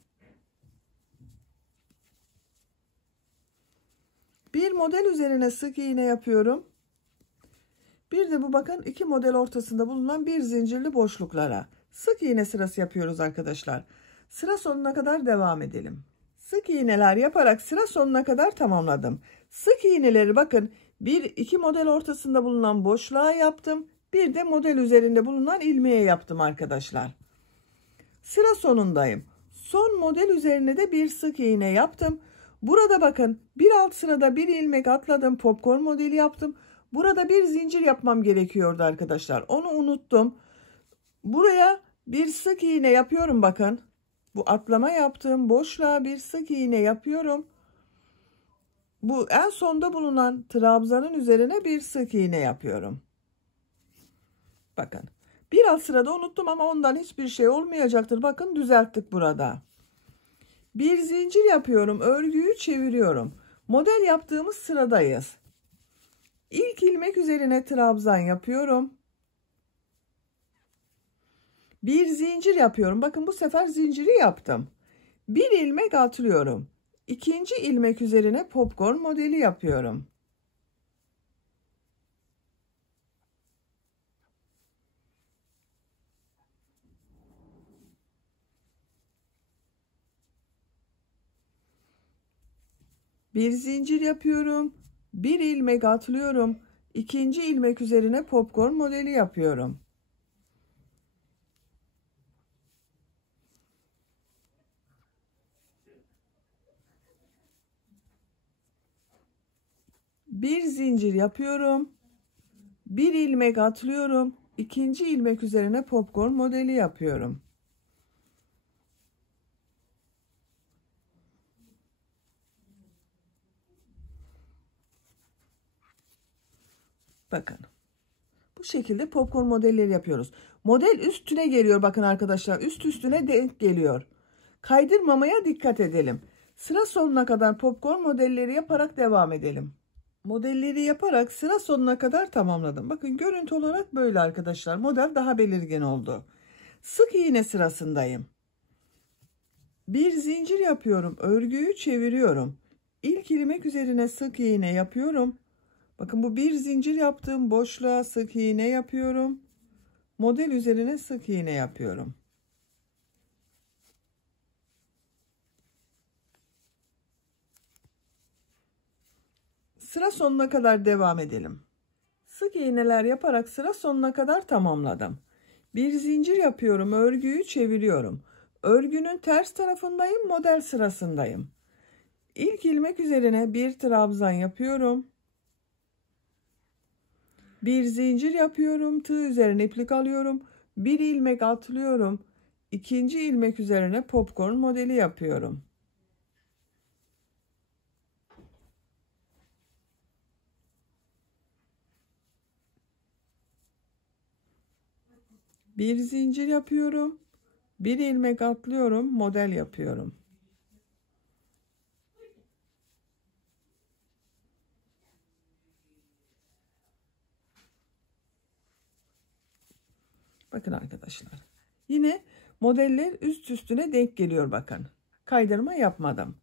Bir model üzerine sık iğne yapıyorum. Bir de bu bakın iki model ortasında bulunan bir zincirli boşluklara sık iğne sırası yapıyoruz arkadaşlar. Sıra sonuna kadar devam edelim. Sık iğneler yaparak sıra sonuna kadar tamamladım. Sık iğneleri bakın bir iki model ortasında bulunan boşluğa yaptım. Bir de model üzerinde bulunan ilmeğe yaptım arkadaşlar. Sıra sonundayım. Son model üzerine de bir sık iğne yaptım. Burada bakın bir alt sırada bir ilmek atladım, popcorn modeli yaptım. Burada bir zincir yapmam gerekiyordu arkadaşlar. Onu unuttum. Buraya bir sık iğne yapıyorum bakın. Bu atlama yaptığım boşluğa bir sık iğne yapıyorum. Bu en sonda bulunan trabzanın üzerine bir sık iğne yapıyorum. Bakın. Bir alt sırada unuttum ama ondan hiçbir şey olmayacaktır. Bakın düzelttik burada. Bir zincir yapıyorum. Örgüyü çeviriyorum. Model yaptığımız sıradayız. İlk ilmek üzerine trabzan yapıyorum. Bir zincir yapıyorum. Bakın bu sefer zinciri yaptım. Bir ilmek atlıyorum. İkinci ilmek üzerine popcorn modeli yapıyorum. Bir zincir yapıyorum. Bir ilmek atlıyorum. İkinci ilmek üzerine popcorn modeli yapıyorum. Bir zincir yapıyorum. Bir ilmek atlıyorum. İkinci ilmek üzerine popcorn modeli yapıyorum. Bakın. Bu şekilde popcorn modelleri yapıyoruz. Model üstüne geliyor bakın arkadaşlar. Üst üstüne denk geliyor. Kaydırmamaya dikkat edelim. Sıra sonuna kadar popcorn modelleri yaparak devam edelim. Modelleri yaparak sıra sonuna kadar tamamladım. Bakın görüntü olarak böyle arkadaşlar. Model daha belirgin oldu. Sık iğne sırasındayım. Bir zincir yapıyorum. Örgüyü çeviriyorum. İlk ilmek üzerine sık iğne yapıyorum. Bakın bu bir zincir yaptığım boşluğa sık iğne yapıyorum. Model üzerine sık iğne yapıyorum. Sıra sonuna kadar devam edelim. Sık iğneler yaparak sıra sonuna kadar tamamladım. Bir zincir yapıyorum, örgüyü çeviriyorum. Örgünün ters tarafındayım, model sırasındayım. İlk ilmek üzerine bir trabzan yapıyorum. Bir zincir yapıyorum, tığ üzerine iplik alıyorum. Bir ilmek atlıyorum. İkinci ilmek üzerine popcorn modeli yapıyorum. Bir zincir yapıyorum. Bir ilmek atlıyorum, model yapıyorum. Bakın arkadaşlar. Yine modeller üst üstüne denk geliyor bakın. Kaydırma yapmadım.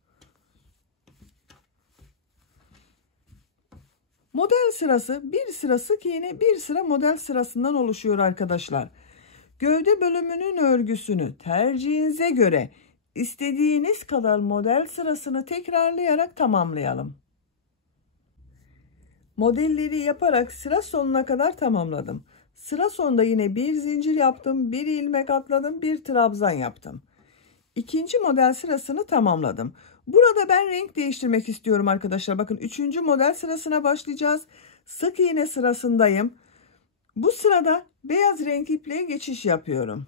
Model sırası bir sıra sık iğne, bir sıra model sırasından oluşuyor arkadaşlar. Gövde bölümünün örgüsünü tercihinize göre istediğiniz kadar model sırasını tekrarlayarak tamamlayalım. Modelleri yaparak sıra sonuna kadar tamamladım. Sıra sonunda yine bir zincir yaptım, bir ilmek atladım, bir trabzan yaptım. İkinci model sırasını tamamladım. Burada ben renk değiştirmek istiyorum arkadaşlar. Bakın üçüncü model sırasına başlayacağız. Sık iğne sırasındayım. Bu sırada beyaz renk ipliğe geçiş yapıyorum.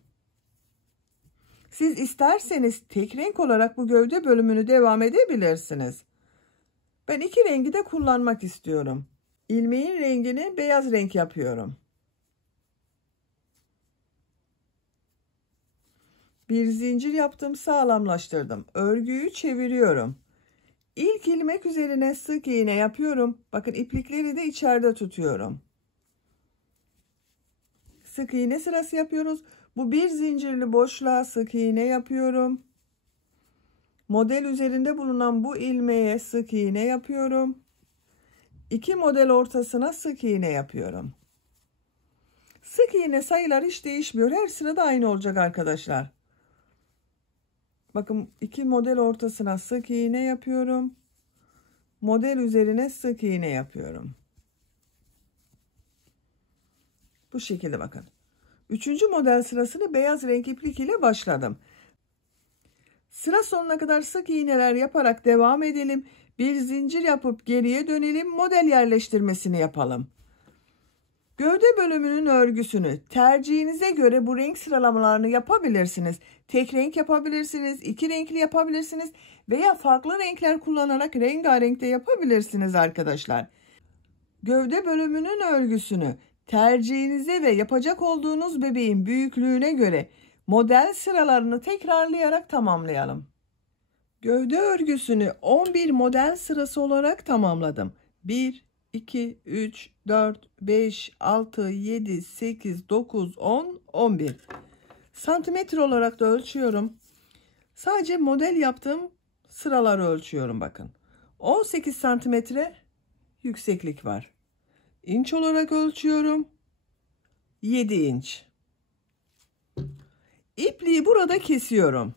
Siz isterseniz tek renk olarak bu gövde bölümünü devam edebilirsiniz. Ben iki rengi de kullanmak istiyorum. İlmeğin rengini beyaz renk yapıyorum. Bir zincir yaptım, sağlamlaştırdım. Örgüyü çeviriyorum. İlk ilmek üzerine sık iğne yapıyorum. Bakın iplikleri de içeride tutuyorum. Sık iğne sırası yapıyoruz. Bu bir zincirli boşluğa sık iğne yapıyorum. Model üzerinde bulunan bu ilmeğe sık iğne yapıyorum. İki model ortasına sık iğne yapıyorum. Sık iğne sayılar hiç değişmiyor. Her sırada aynı olacak arkadaşlar. Bakın iki model ortasına sık iğne yapıyorum. Model üzerine sık iğne yapıyorum. Bu şekilde bakın. Üçüncü model sırasını beyaz renk iplik ile başladım. Sıra sonuna kadar sık iğneler yaparak devam edelim. Bir zincir yapıp geriye dönelim. Model yerleştirmesini yapalım. Gövde bölümünün örgüsünü tercihinize göre bu renk sıralamalarını yapabilirsiniz. Tek renk yapabilirsiniz, iki renkli yapabilirsiniz veya farklı renkler kullanarak rengarenk de yapabilirsiniz arkadaşlar. Gövde bölümünün örgüsünü tercihinize ve yapacak olduğunuz bebeğin büyüklüğüne göre model sıralarını tekrarlayarak tamamlayalım. Gövde örgüsünü 11 model sırası olarak tamamladım. 1, 2, 3, 4, 5, 6, 7, 8, 9, 10, 11. Santimetre olarak da ölçüyorum. Sadece model yaptığım sıraları ölçüyorum bakın. 18 santimetre yükseklik var. İnç olarak ölçüyorum. 7 inç. İpliği burada kesiyorum.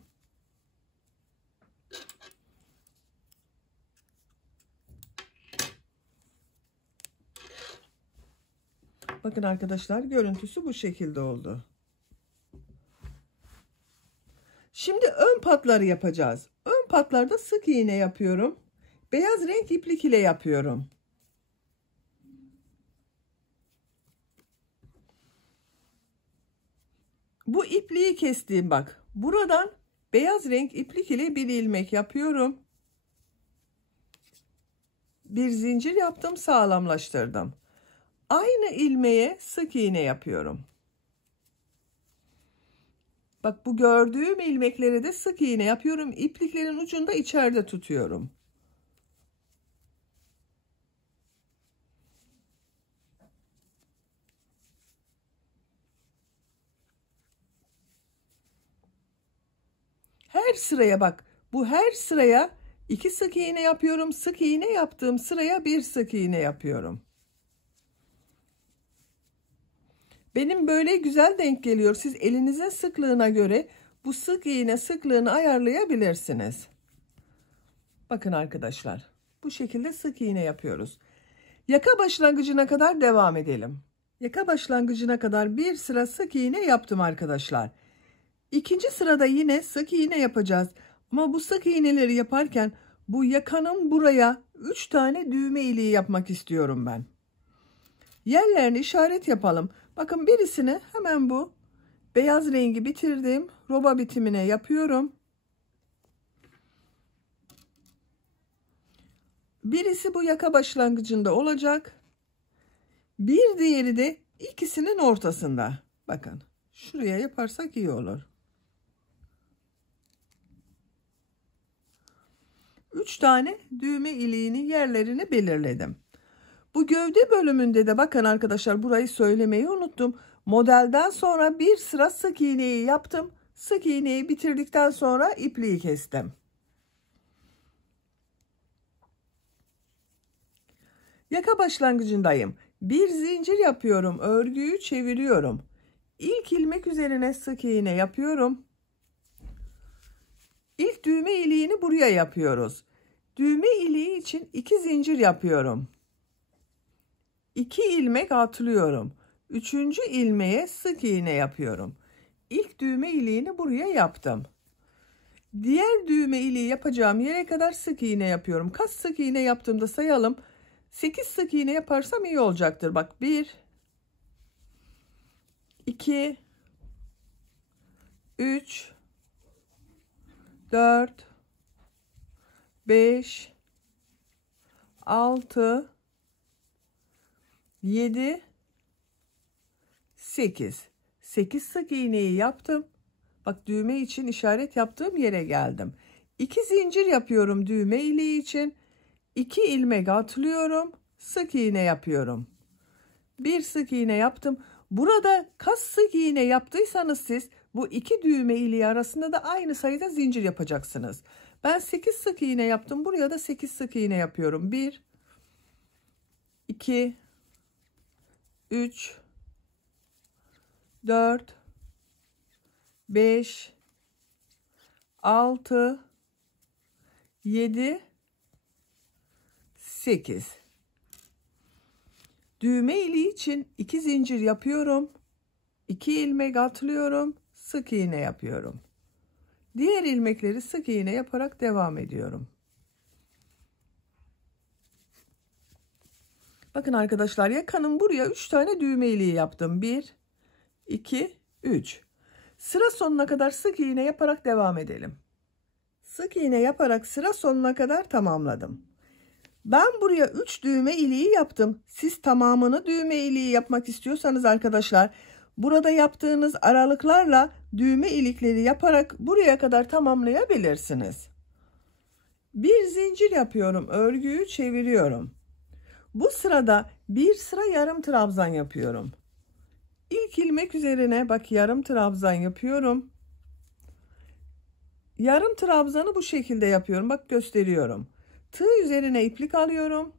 Bakın arkadaşlar, görüntüsü bu şekilde oldu. Şimdi ön patları yapacağız. Ön patlarda sık iğne yapıyorum. Beyaz renk iplik ile yapıyorum. Bu ipliği kestiğim bak. Buradan beyaz renk iplik ile bir ilmek yapıyorum. Bir zincir yaptım, sağlamlaştırdım. Aynı ilmeğe sık iğne yapıyorum. Bak, bu gördüğüm ilmekleri de sık iğne yapıyorum. İpliklerin ucunu da içeride tutuyorum. Her sıraya bak. Bu her sıraya 2 sık iğne yapıyorum. Sık iğne yaptığım sıraya 1 sık iğne yapıyorum. Benim böyle güzel denk geliyor. Siz elinizin sıklığına göre bu sık iğne sıklığını ayarlayabilirsiniz. Bakın arkadaşlar, bu şekilde sık iğne yapıyoruz. Yaka başlangıcına kadar devam edelim. Yaka başlangıcına kadar bir sıra sık iğne yaptım arkadaşlar. İkinci sırada yine sık iğne yapacağız. Ama bu sık iğneleri yaparken bu yakanın buraya 3 tane düğme iliği yapmak istiyorum ben. Yerlerini işaret yapalım. Bakın, birisini hemen bu beyaz rengi bitirdim. Roba bitimine yapıyorum. Birisi bu yaka başlangıcında olacak. Bir diğeri de ikisinin ortasında. Bakın, şuraya yaparsak iyi olur. 3 tane düğme iliğini yerlerini belirledim. Bu gövde bölümünde de bakın arkadaşlar, burayı söylemeyi unuttum. Modelden sonra bir sıra sık iğneyi yaptım. Sık iğneyi bitirdikten sonra ipliği kestim. Yaka başlangıcındayım. Bir zincir yapıyorum. Örgüyü çeviriyorum. İlk ilmek üzerine sık iğne yapıyorum. İlk düğme iliğini buraya yapıyoruz. Düğme iliği için 2 zincir yapıyorum. 2 ilmek atlıyorum. 3. ilmeğe sık iğne yapıyorum. İlk düğme iliğini buraya yaptım. Diğer düğme iliği yapacağım yere kadar sık iğne yapıyorum. Kaç sık iğne yaptığımda sayalım. 8 sık iğne yaparsam iyi olacaktır. Bak, 1, 2, 3, 4, 5, 6, 7, 8. 8 sık iğneyi yaptım. Bak, düğme için işaret yaptığım yere geldim. 2 zincir yapıyorum düğme iliği için. 2 ilmek atlıyorum. Sık iğne yapıyorum. Bir sık iğne yaptım. Burada kaç sık iğne yaptıysanız siz bu iki düğme iliği arasında da aynı sayıda zincir yapacaksınız. Ben 8 sık iğne yaptım. Buraya da 8 sık iğne yapıyorum. 1, 2, 3, 4, 5, 6, 7, 8. Düğme iliği için 2 zincir yapıyorum. 2 ilmek atlıyorum. Sık iğne yapıyorum. Diğer ilmekleri sık iğne yaparak devam ediyorum. Bakın arkadaşlar, yakanın buraya 3 tane düğme iliği yaptım. 1, 2, 3. Sıra sonuna kadar sık iğne yaparak devam edelim. Sık iğne yaparak sıra sonuna kadar tamamladım. Ben buraya 3 düğme iliği yaptım. Siz tamamını düğme iliği yapmak istiyorsanız arkadaşlar, burada yaptığınız aralıklarla düğme ilikleri yaparak buraya kadar tamamlayabilirsiniz. Bir zincir yapıyorum, örgüyü çeviriyorum. Bu sırada bir sıra yarım trabzan yapıyorum. İlk ilmek üzerine bak yarım trabzan yapıyorum. Yarım trabzanı bu şekilde yapıyorum. Bak, gösteriyorum. Tığ üzerine iplik alıyorum.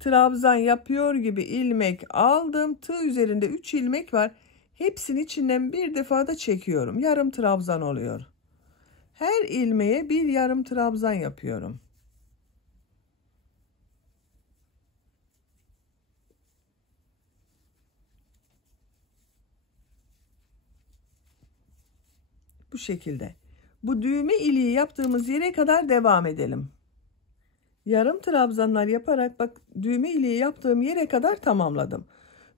Trabzan yapıyor gibi ilmek aldım. Tığ üzerinde 3 ilmek var. Hepsini içinden bir defada çekiyorum. Yarım trabzan oluyor. Her ilmeğe bir yarım trabzan yapıyorum. Bu şekilde. Bu düğme iliği yaptığımız yere kadar devam edelim. Yarım trabzanlar yaparak bak, düğme iliği yaptığım yere kadar tamamladım.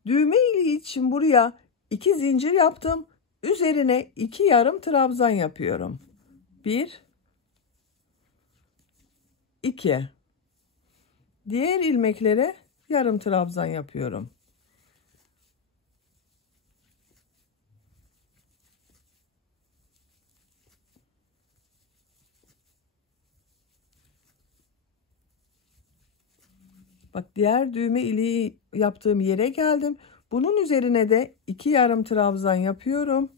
Düğme iliği için buraya 2 zincir yaptım. Üzerine 2 yarım trabzan yapıyorum. 1, 2. Diğer ilmeklere yarım trabzan yapıyorum. Bak, diğer düğme iliği yaptığım yere geldim. Bunun üzerine de 2 yarım trabzan yapıyorum.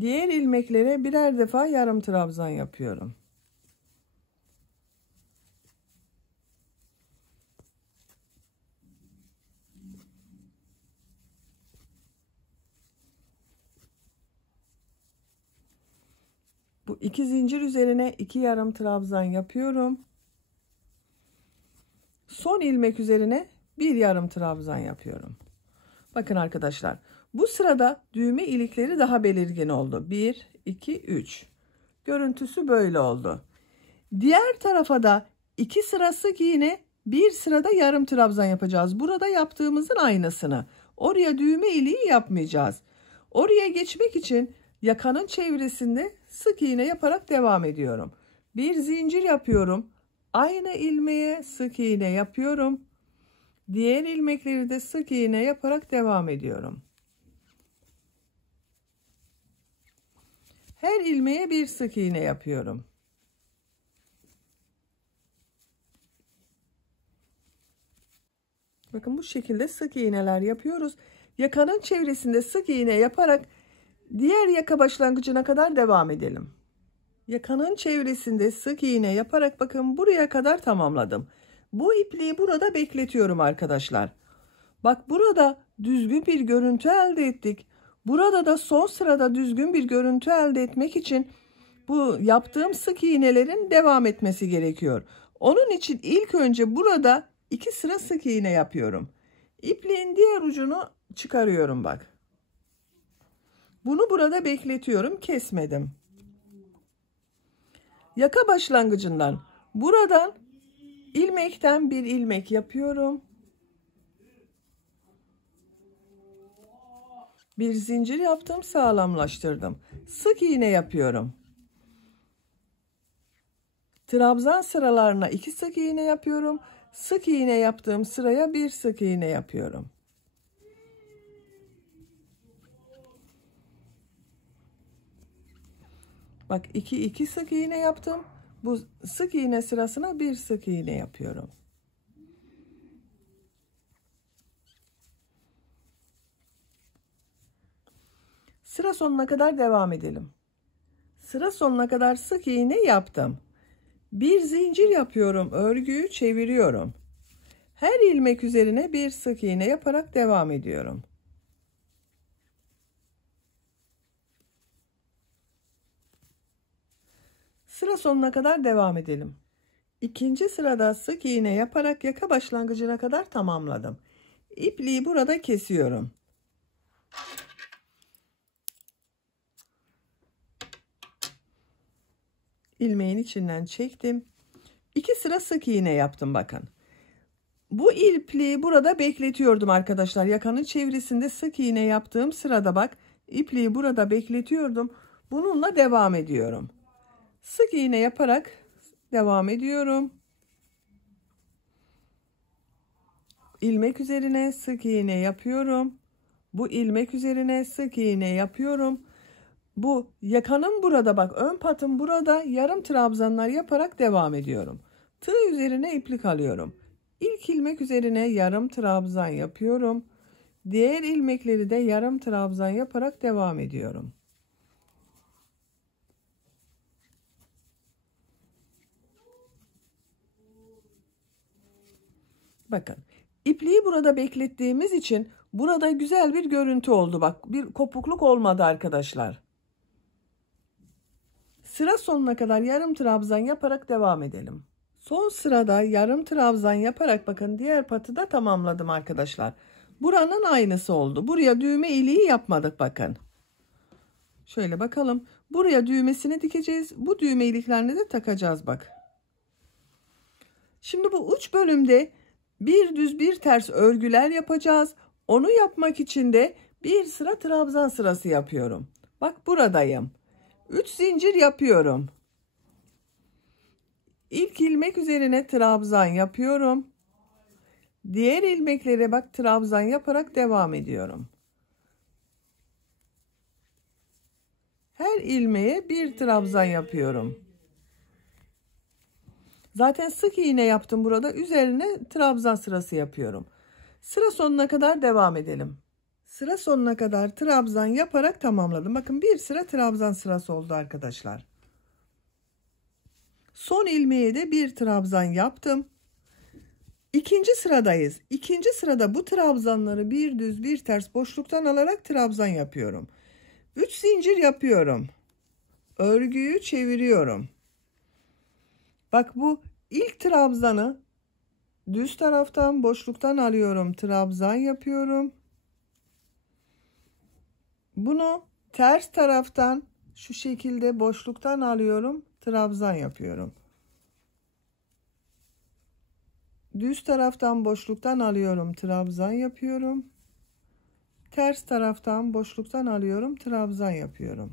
Diğer ilmeklere birer defa yarım trabzan yapıyorum. Bu 2 zincir üzerine 2 yarım trabzan yapıyorum. Son ilmek üzerine bir yarım trabzan yapıyorum. Bakın arkadaşlar, bu sırada düğme ilikleri daha belirgin oldu. 1, 2, 3. Görüntüsü böyle oldu. Diğer tarafa da 2 sıra sık iğne, bir sırada yarım trabzan yapacağız. Burada yaptığımızın aynısını. Oraya düğme iliği yapmayacağız. Oraya geçmek için yakanın çevresinde sık iğne yaparak devam ediyorum. Bir zincir yapıyorum. Aynı ilmeğe sık iğne yapıyorum. Diğer ilmekleri de sık iğne yaparak devam ediyorum. Her ilmeğe bir sık iğne yapıyorum. Bakın, bu şekilde sık iğneler yapıyoruz. Yakanın çevresinde sık iğne yaparak diğer yaka başlangıcına kadar devam edelim. Yakanın çevresinde sık iğne yaparak bakın buraya kadar tamamladım. Bu ipliği burada bekletiyorum arkadaşlar. Bak, burada düzgün bir görüntü elde ettik. Burada da son sırada düzgün bir görüntü elde etmek için bu yaptığım sık iğnelerin devam etmesi gerekiyor. Onun için ilk önce burada 2 sıra sık iğne yapıyorum. İpliğin diğer ucunu çıkarıyorum bak. Bunu burada bekletiyorum, kesmedim. Yaka başlangıcından buradan ilmekten bir ilmek yapıyorum. Bir zincir yaptım, sağlamlaştırdım. Sık iğne yapıyorum. Trabzan sıralarına 2 sık iğne yapıyorum. Sık iğne yaptığım sıraya 1 sık iğne yapıyorum. Bak 2 sık iğne yaptım. Bu sık iğne sırasına 1 sık iğne yapıyorum. Sıra sonuna kadar devam edelim. Sıra sonuna kadar sık iğne yaptım. Bir zincir yapıyorum, örgüyü çeviriyorum. Her ilmek üzerine bir sık iğne yaparak devam ediyorum. Sıra sonuna kadar devam edelim. İkinci sırada sık iğne yaparak yaka başlangıcına kadar tamamladım. İpliği burada kesiyorum. İlmeğin içinden çektim. 2 sıra sık iğne yaptım bakın. Bu ipliği burada bekletiyordum arkadaşlar. Yakanın çevresinde sık iğne yaptığım sırada bak, ipliği burada bekletiyordum. Bununla devam ediyorum. Sık iğne yaparak devam ediyorum. İlmek üzerine sık iğne yapıyorum. Bu ilmek üzerine sık iğne yapıyorum. Bu yakanın burada bak, ön patım burada, yarım trabzanlar yaparak devam ediyorum. Tığ üzerine iplik alıyorum. İlk ilmek üzerine yarım trabzan yapıyorum. Diğer ilmekleri de yarım trabzan yaparak devam ediyorum. Bakın, ipliği burada beklettiğimiz için burada güzel bir görüntü oldu. Bak, bir kopukluk olmadı arkadaşlar. Sıra sonuna kadar yarım trabzan yaparak devam edelim. Son sırada yarım trabzan yaparak bakın diğer patı da tamamladım arkadaşlar. Buranın aynısı oldu. Buraya düğme iliği yapmadık bakın. Şöyle bakalım. Buraya düğmesini dikeceğiz. Bu düğme iliklerini de takacağız bak. Şimdi bu uç bölümde bir düz bir ters örgüler yapacağız. Onu yapmak için de bir sıra trabzan sırası yapıyorum. Bak buradayım. 3 zincir yapıyorum. İlk ilmek üzerine trabzan yapıyorum. Diğer ilmeklere bak trabzan yaparak devam ediyorum. Her ilmeğe bir trabzan yapıyorum. Zaten sık iğne yaptım burada. Üzerine trabzan sırası yapıyorum. Sıra sonuna kadar devam edelim. Sıra sonuna kadar trabzan yaparak tamamladım. Bakın bir sıra trabzan sırası oldu arkadaşlar. Son ilmeğe de bir trabzan yaptım. İkinci sıradayız. İkinci sırada bu trabzanları bir düz bir ters boşluktan alarak trabzan yapıyorum. 3 zincir yapıyorum. Örgüyü çeviriyorum. Bak bu ilk trabzanı düz taraftan boşluktan alıyorum. Trabzan yapıyorum. Bunu ters taraftan şu şekilde boşluktan alıyorum. Trabzan yapıyorum. Düz taraftan boşluktan alıyorum. Trabzan yapıyorum. Ters taraftan boşluktan alıyorum. Trabzan yapıyorum.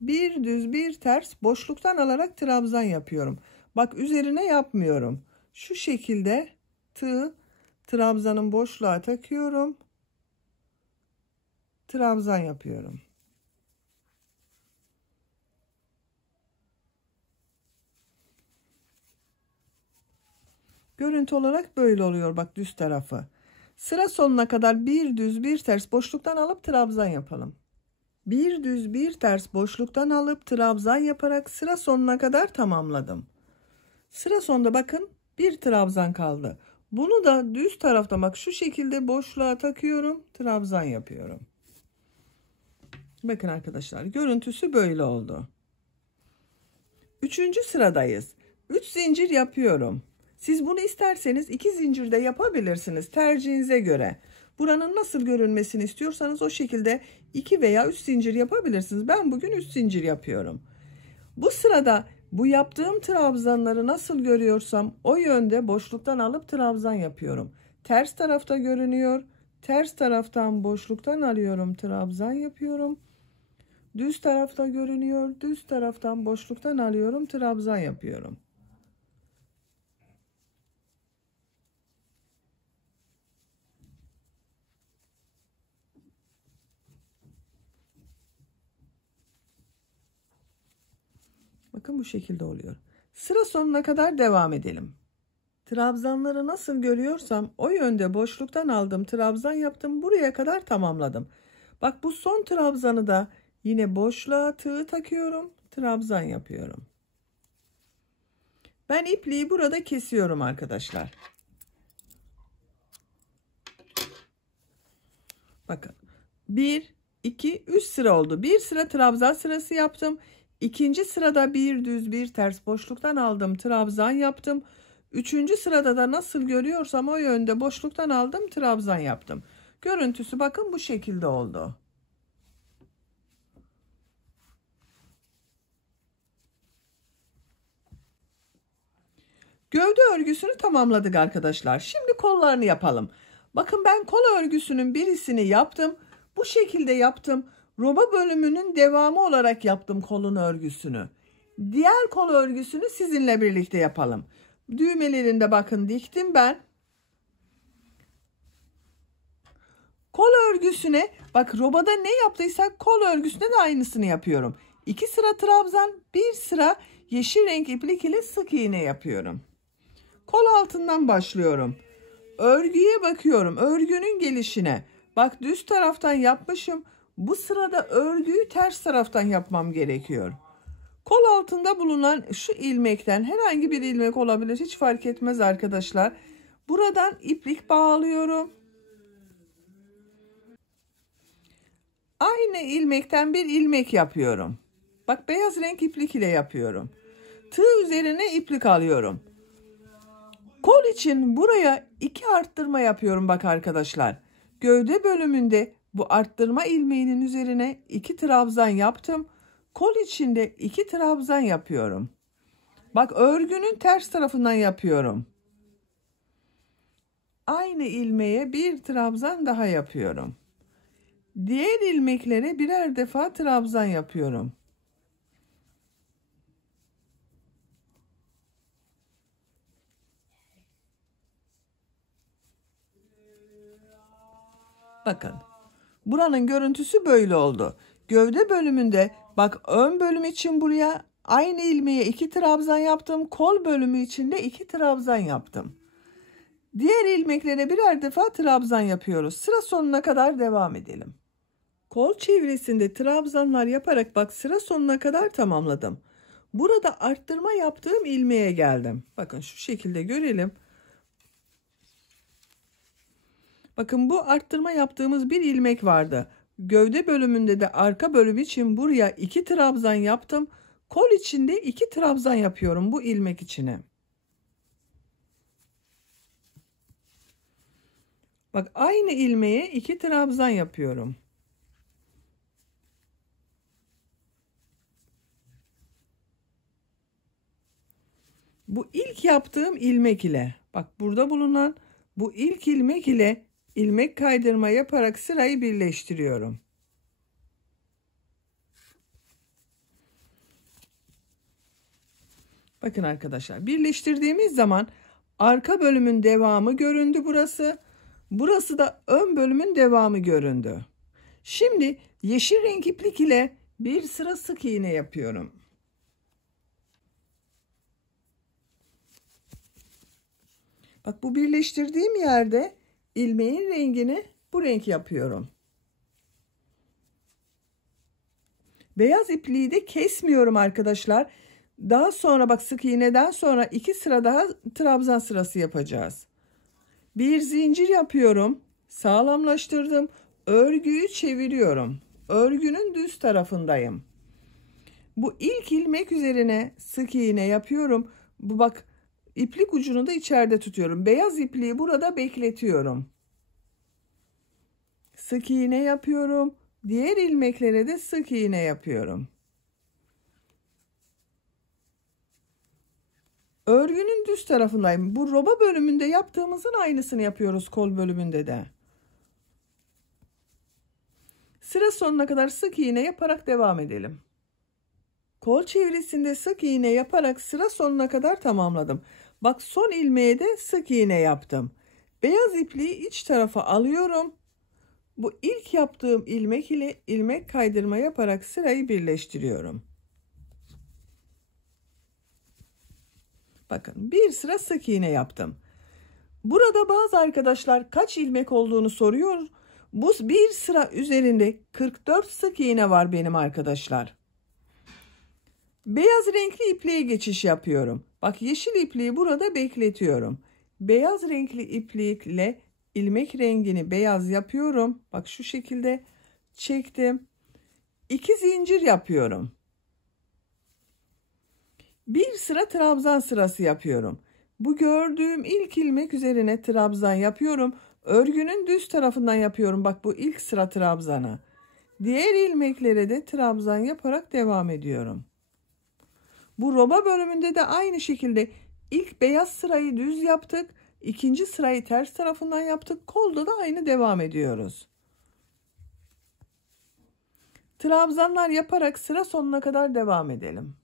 Bir düz bir ters boşluktan alarak trabzan yapıyorum. Bak üzerine yapmıyorum. Şu şekilde tığ trabzanın boşluğa takıyorum. Trabzan yapıyorum. Görüntü olarak böyle oluyor bak düz tarafı. Sıra sonuna kadar bir düz bir ters boşluktan alıp trabzan yapalım. Bir düz bir ters boşluktan alıp trabzan yaparak sıra sonuna kadar tamamladım. Sıra sonunda bakın bir trabzan kaldı. Bunu da düz tarafta bak şu şekilde boşluğa takıyorum. Trabzan yapıyorum. Bakın arkadaşlar görüntüsü böyle oldu. Üçüncü sıradayız. 3 zincir yapıyorum. Siz bunu isterseniz 2 zincir de yapabilirsiniz tercihinize göre. Buranın nasıl görünmesini istiyorsanız o şekilde 2 veya 3 zincir yapabilirsiniz. Ben bugün 3 zincir yapıyorum. Bu sırada bu yaptığım trabzanları nasıl görüyorsam o yönde boşluktan alıp trabzan yapıyorum. Ters tarafta görünüyor. Ters taraftan boşluktan alıyorum, trabzan yapıyorum. Düz tarafta görünüyor. Düz taraftan boşluktan alıyorum, trabzan yapıyorum. Bakın bu şekilde oluyor. Sıra sonuna kadar devam edelim. Trabzanları nasıl görüyorsam o yönde boşluktan aldım, trabzan yaptım, buraya kadar tamamladım. Bak bu son trabzanı da yine boşluğa tığ takıyorum, trabzan yapıyorum. Ben ipliği burada kesiyorum arkadaşlar. Bakın 1 2 3 sıra oldu. Bir sıra trabzan sırası yaptım. İkinci sırada bir düz bir ters boşluktan aldım, trabzan yaptım. Üçüncü sırada da nasıl görüyorsam o yönde boşluktan aldım, trabzan yaptım. Görüntüsü bakın bu şekilde oldu. Gövde örgüsünü tamamladık arkadaşlar. Şimdi kollarını yapalım. Bakın ben kol örgüsünün birisini yaptım. Bu şekilde yaptım. Roba bölümünün devamı olarak yaptım kolun örgüsünü. Diğer kol örgüsünü sizinle birlikte yapalım. Düğmelerinde bakın diktim ben. Kol örgüsüne bak robada ne yaptıysak kol örgüsüne de aynısını yapıyorum. 2 sıra trabzan, bir sıra yeşil renk iplik ile sık iğne yapıyorum. Kol altından başlıyorum. Örgüye bakıyorum. Örgünün gelişine. Bak düz taraftan yapmışım. Bu sırada örgüyü ters taraftan yapmam gerekiyor. Kol altında bulunan şu ilmekten herhangi bir ilmek olabilir. Hiç fark etmez arkadaşlar. Buradan iplik bağlıyorum. Aynı ilmekten bir ilmek yapıyorum. Bak beyaz renk iplik ile yapıyorum. Tığ üzerine iplik alıyorum. Kol için buraya 2 arttırma yapıyorum bak arkadaşlar. Gövde bölümünde bu arttırma ilmeğinin üzerine 2 trabzan yaptım. Kol içinde 2 trabzan yapıyorum. Bak örgünün ters tarafından yapıyorum. Aynı ilmeğe bir trabzan daha yapıyorum. Diğer ilmeklere birer defa trabzan yapıyorum. Bakın. Buranın görüntüsü böyle oldu. Gövde bölümünde bak ön bölüm için buraya aynı ilmeğe 2 trabzan yaptım. Kol bölümü için de 2 trabzan yaptım. Diğer ilmeklere birer defa trabzan yapıyoruz. Sıra sonuna kadar devam edelim. Kol çevresinde trabzanlar yaparak bak sıra sonuna kadar tamamladım. Burada arttırma yaptığım ilmeğe geldim. Bakın şu şekilde görelim. Bakın bu arttırma yaptığımız bir ilmek vardı. Gövde bölümünde de arka bölüm için buraya 2 trabzan yaptım. Kol içinde 2 trabzan yapıyorum bu ilmek içine. Bak aynı ilmeğe 2 trabzan yapıyorum. Bu ilk yaptığım ilmek ile bak burada bulunan bu ilk ilmek ile ilmek kaydırma yaparak sırayı birleştiriyorum. Bakın arkadaşlar birleştirdiğimiz zaman arka bölümün devamı göründü burası. Burası da ön bölümün devamı göründü. Şimdi yeşil renk iplik ile bir sıra sık iğne yapıyorum. Bak bu birleştirdiğim yerde ilmeğin rengini bu renk yapıyorum. Beyaz ipliği de kesmiyorum arkadaşlar. Daha sonra bak sık iğneden sonra 2 sıra daha trabzan sırası yapacağız. Bir zincir yapıyorum. Sağlamlaştırdım. Örgüyü çeviriyorum. Örgünün düz tarafındayım. Bu ilk ilmek üzerine sık iğne yapıyorum. Bu bak iplik ucunu da içeride tutuyorum. Beyaz ipliği burada bekletiyorum. Sık iğne yapıyorum. Diğer ilmeklere de sık iğne yapıyorum. Örgünün düz tarafındayım. Bu roba bölümünde yaptığımızın aynısını yapıyoruz kol bölümünde de. Sıra sonuna kadar sık iğne yaparak devam edelim. Kol çevresinde sık iğne yaparak sıra sonuna kadar tamamladım. Bak son ilmeğe de sık iğne yaptım. Beyaz ipliği iç tarafa alıyorum. Bu ilk yaptığım ilmek ile ilmek kaydırma yaparak sırayı birleştiriyorum. Bakın bir sıra sık iğne yaptım. Burada bazı arkadaşlar kaç ilmek olduğunu soruyor. Bu bir sıra üzerinde 44 sık iğne var benim arkadaşlar. Beyaz renkli ipliğe geçiş yapıyorum. Bak yeşil ipliği burada bekletiyorum. Beyaz renkli iplikle ilmek rengini beyaz yapıyorum. Bak şu şekilde çektim. 2 zincir yapıyorum. Bir sıra trabzan sırası yapıyorum. Bu gördüğüm ilk ilmek üzerine trabzan yapıyorum. Örgünün düz tarafından yapıyorum. Bak bu ilk sıra trabzanı. Diğer ilmeklere de trabzan yaparak devam ediyorum. Bu roba bölümünde de aynı şekilde ilk beyaz sırayı düz yaptık. İkinci sırayı ters tarafından yaptık. Kolda da aynı devam ediyoruz. Trabzanlar yaparak sıra sonuna kadar devam edelim.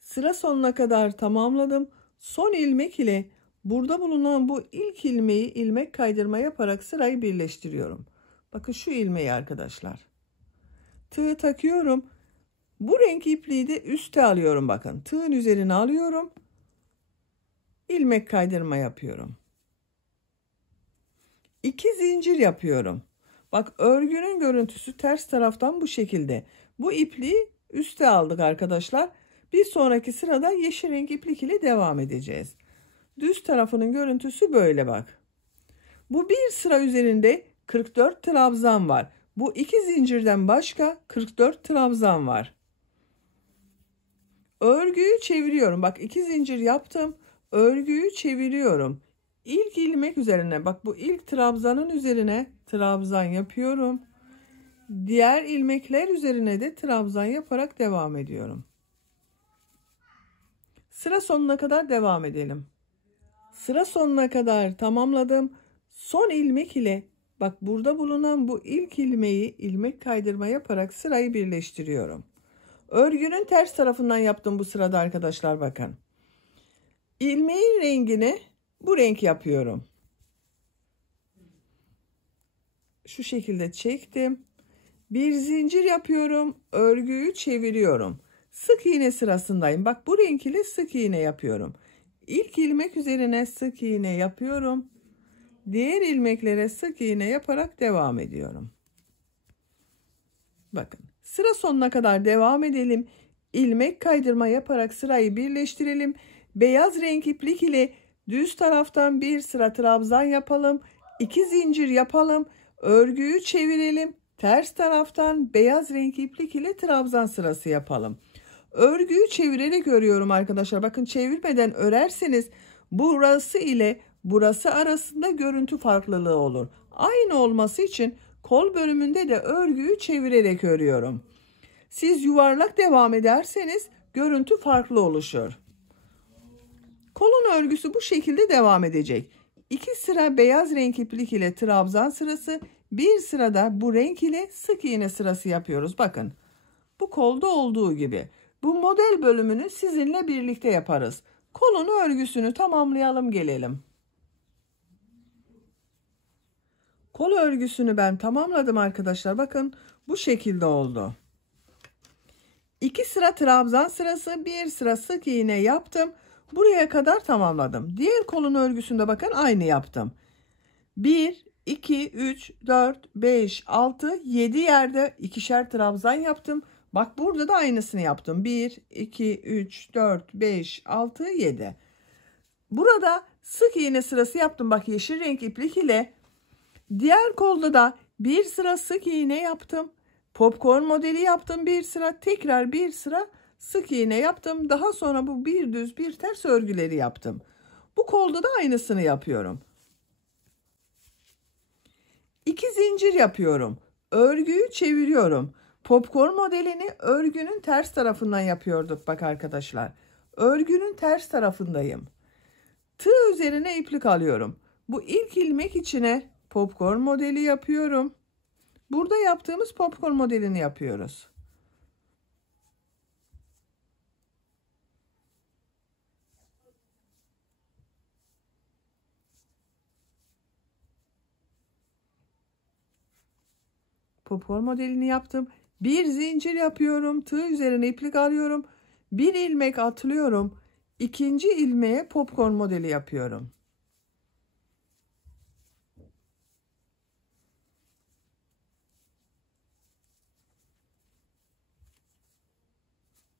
Sıra sonuna kadar tamamladım. Son ilmek ile burada bulunan bu ilk ilmeği ilmek kaydırma yaparak sırayı birleştiriyorum. Bakın şu ilmeği arkadaşlar. Tığ takıyorum. Bu renk ipliği de üste alıyorum bakın. Tığın üzerine alıyorum. İlmek kaydırma yapıyorum. 2 zincir yapıyorum. Bak örgünün görüntüsü ters taraftan bu şekilde. Bu ipliği üste aldık arkadaşlar. Bir sonraki sırada yeşil renk iplik ile devam edeceğiz. Düz tarafının görüntüsü böyle bak. Bu bir sıra üzerinde 44 trabzan var. Bu 2 zincirden başka 44 trabzan var. Örgüyü çeviriyorum. Bak 2 zincir yaptım. Örgüyü çeviriyorum. İlk ilmek üzerine bak bu ilk trabzanın üzerine trabzan yapıyorum. Diğer ilmekler üzerine de trabzan yaparak devam ediyorum. Sıra sonuna kadar devam edelim. Sıra sonuna kadar tamamladım. Son ilmek ile bak burada bulunan bu ilk ilmeği ilmek kaydırma yaparak sırayı birleştiriyorum. Örgünün ters tarafından yaptım bu sırada arkadaşlar bakın. İlmeğin rengini bu renk yapıyorum. Şu şekilde çektim. Bir zincir yapıyorum. Örgüyü çeviriyorum. Sık iğne sırasındayım. Bak bu renk ile sık iğne yapıyorum. İlk ilmek üzerine sık iğne yapıyorum. Diğer ilmeklere sık iğne yaparak devam ediyorum. Bakın sıra sonuna kadar devam edelim. İlmek kaydırma yaparak sırayı birleştirelim. Beyaz renk iplik ile düz taraftan bir sıra trabzan yapalım. 2 zincir yapalım. Örgüyü çevirelim. Ters taraftan beyaz renk iplik ile trabzan sırası yapalım. Örgüyü çevirerek örüyorum arkadaşlar. Bakın çevirmeden örerseniz burası ile burası arasında görüntü farklılığı olur. Aynı olması için kol bölümünde de örgüyü çevirerek örüyorum. Siz yuvarlak devam ederseniz görüntü farklı oluşur. Kolun örgüsü bu şekilde devam edecek. 2 sıra beyaz renk iplik ile trabzan sırası, bir sırada bu renk ile sık iğne sırası yapıyoruz. Bakın bu kolda olduğu gibi. Bu model bölümünü sizinle birlikte yaparız. Kolun örgüsünü tamamlayalım gelelim. Kol örgüsünü ben tamamladım arkadaşlar. Bakın bu şekilde oldu. 2 sıra trabzan sırası, bir sıra sık iğne yaptım. Buraya kadar tamamladım. Diğer kolun örgüsünde bakın aynı yaptım. 1, 2, 3, 4, 5, 6, 7 yerde ikişer trabzan yaptım. Bak burada da aynısını yaptım. 1, 2, 3, 4, 5, 6, 7. Burada sık iğne sırası yaptım. Bak yeşil renk iplik ile. Diğer kolda da bir sıra sık iğne yaptım. Popcorn modeli yaptım. Bir sıra tekrar bir sıra sık iğne yaptım. Daha sonra bu bir düz bir ters örgüleri yaptım. Bu kolda da aynısını yapıyorum. 2 zincir yapıyorum. Örgüyü çeviriyorum. Popcorn modelini örgünün ters tarafından yapıyorduk bak arkadaşlar. Örgünün ters tarafındayım. Tığ üzerine iplik alıyorum. Bu ilk ilmek içine popcorn modeli yapıyorum. Burada yaptığımız popcorn modelini yapıyoruz. Popcorn modelini yaptım. Bir zincir yapıyorum. Tığ üzerine iplik alıyorum. Bir ilmek atlıyorum. İkinci ilmeğe popcorn modeli yapıyorum.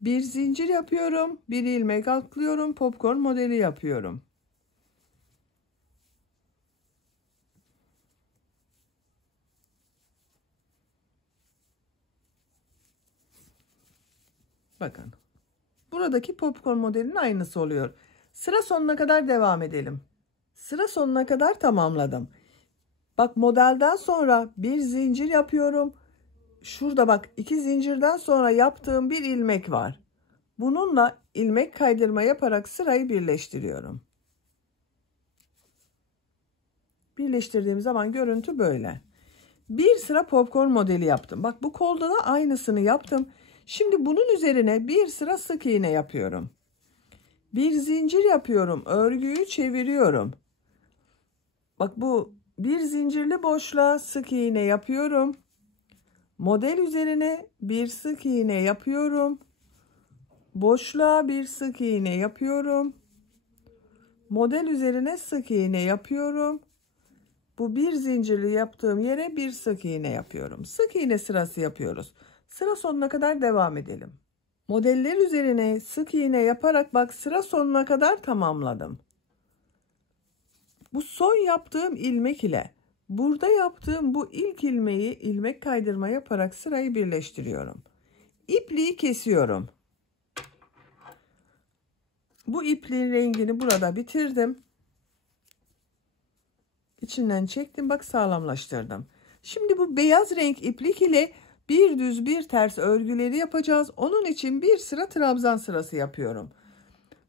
Bir zincir yapıyorum. Bir ilmek atlıyorum. Popcorn modeli yapıyorum. Bakın. Buradaki popcorn modelinin aynısı oluyor. Sıra sonuna kadar devam edelim. Sıra sonuna kadar tamamladım. Bak, modelden sonra bir zincir yapıyorum. Şurada bak, 2 zincirden sonra yaptığım bir ilmek var. Bununla ilmek kaydırma yaparak sırayı birleştiriyorum. Birleştirdiğim zaman görüntü böyle. Bir sıra popcorn modeli yaptım. Bak, bu kolda da aynısını yaptım. Şimdi bunun üzerine bir sıra sık iğne yapıyorum. Bir zincir yapıyorum. Örgüyü çeviriyorum. Bak, bu bir zincirli boşluğa sık iğne yapıyorum. Model üzerine bir sık iğne yapıyorum. Boşluğa bir sık iğne yapıyorum. Model üzerine sık iğne yapıyorum. Bu bir zincirli yaptığım yere bir sık iğne yapıyorum. Sık iğne sırası yapıyoruz. Sıra sonuna kadar devam edelim. Modeller üzerine sık iğne yaparak bak, sıra sonuna kadar tamamladım. Bu son yaptığım ilmek ile burada yaptığım bu ilk ilmeği ilmek kaydırma yaparak sırayı birleştiriyorum. İpliği kesiyorum. Bu ipliğin rengini burada bitirdim. İçinden çektim, bak sağlamlaştırdım. Şimdi bu beyaz renk iplik ile bir düz bir ters örgüleri yapacağız. Onun için bir sıra trabzan sırası yapıyorum.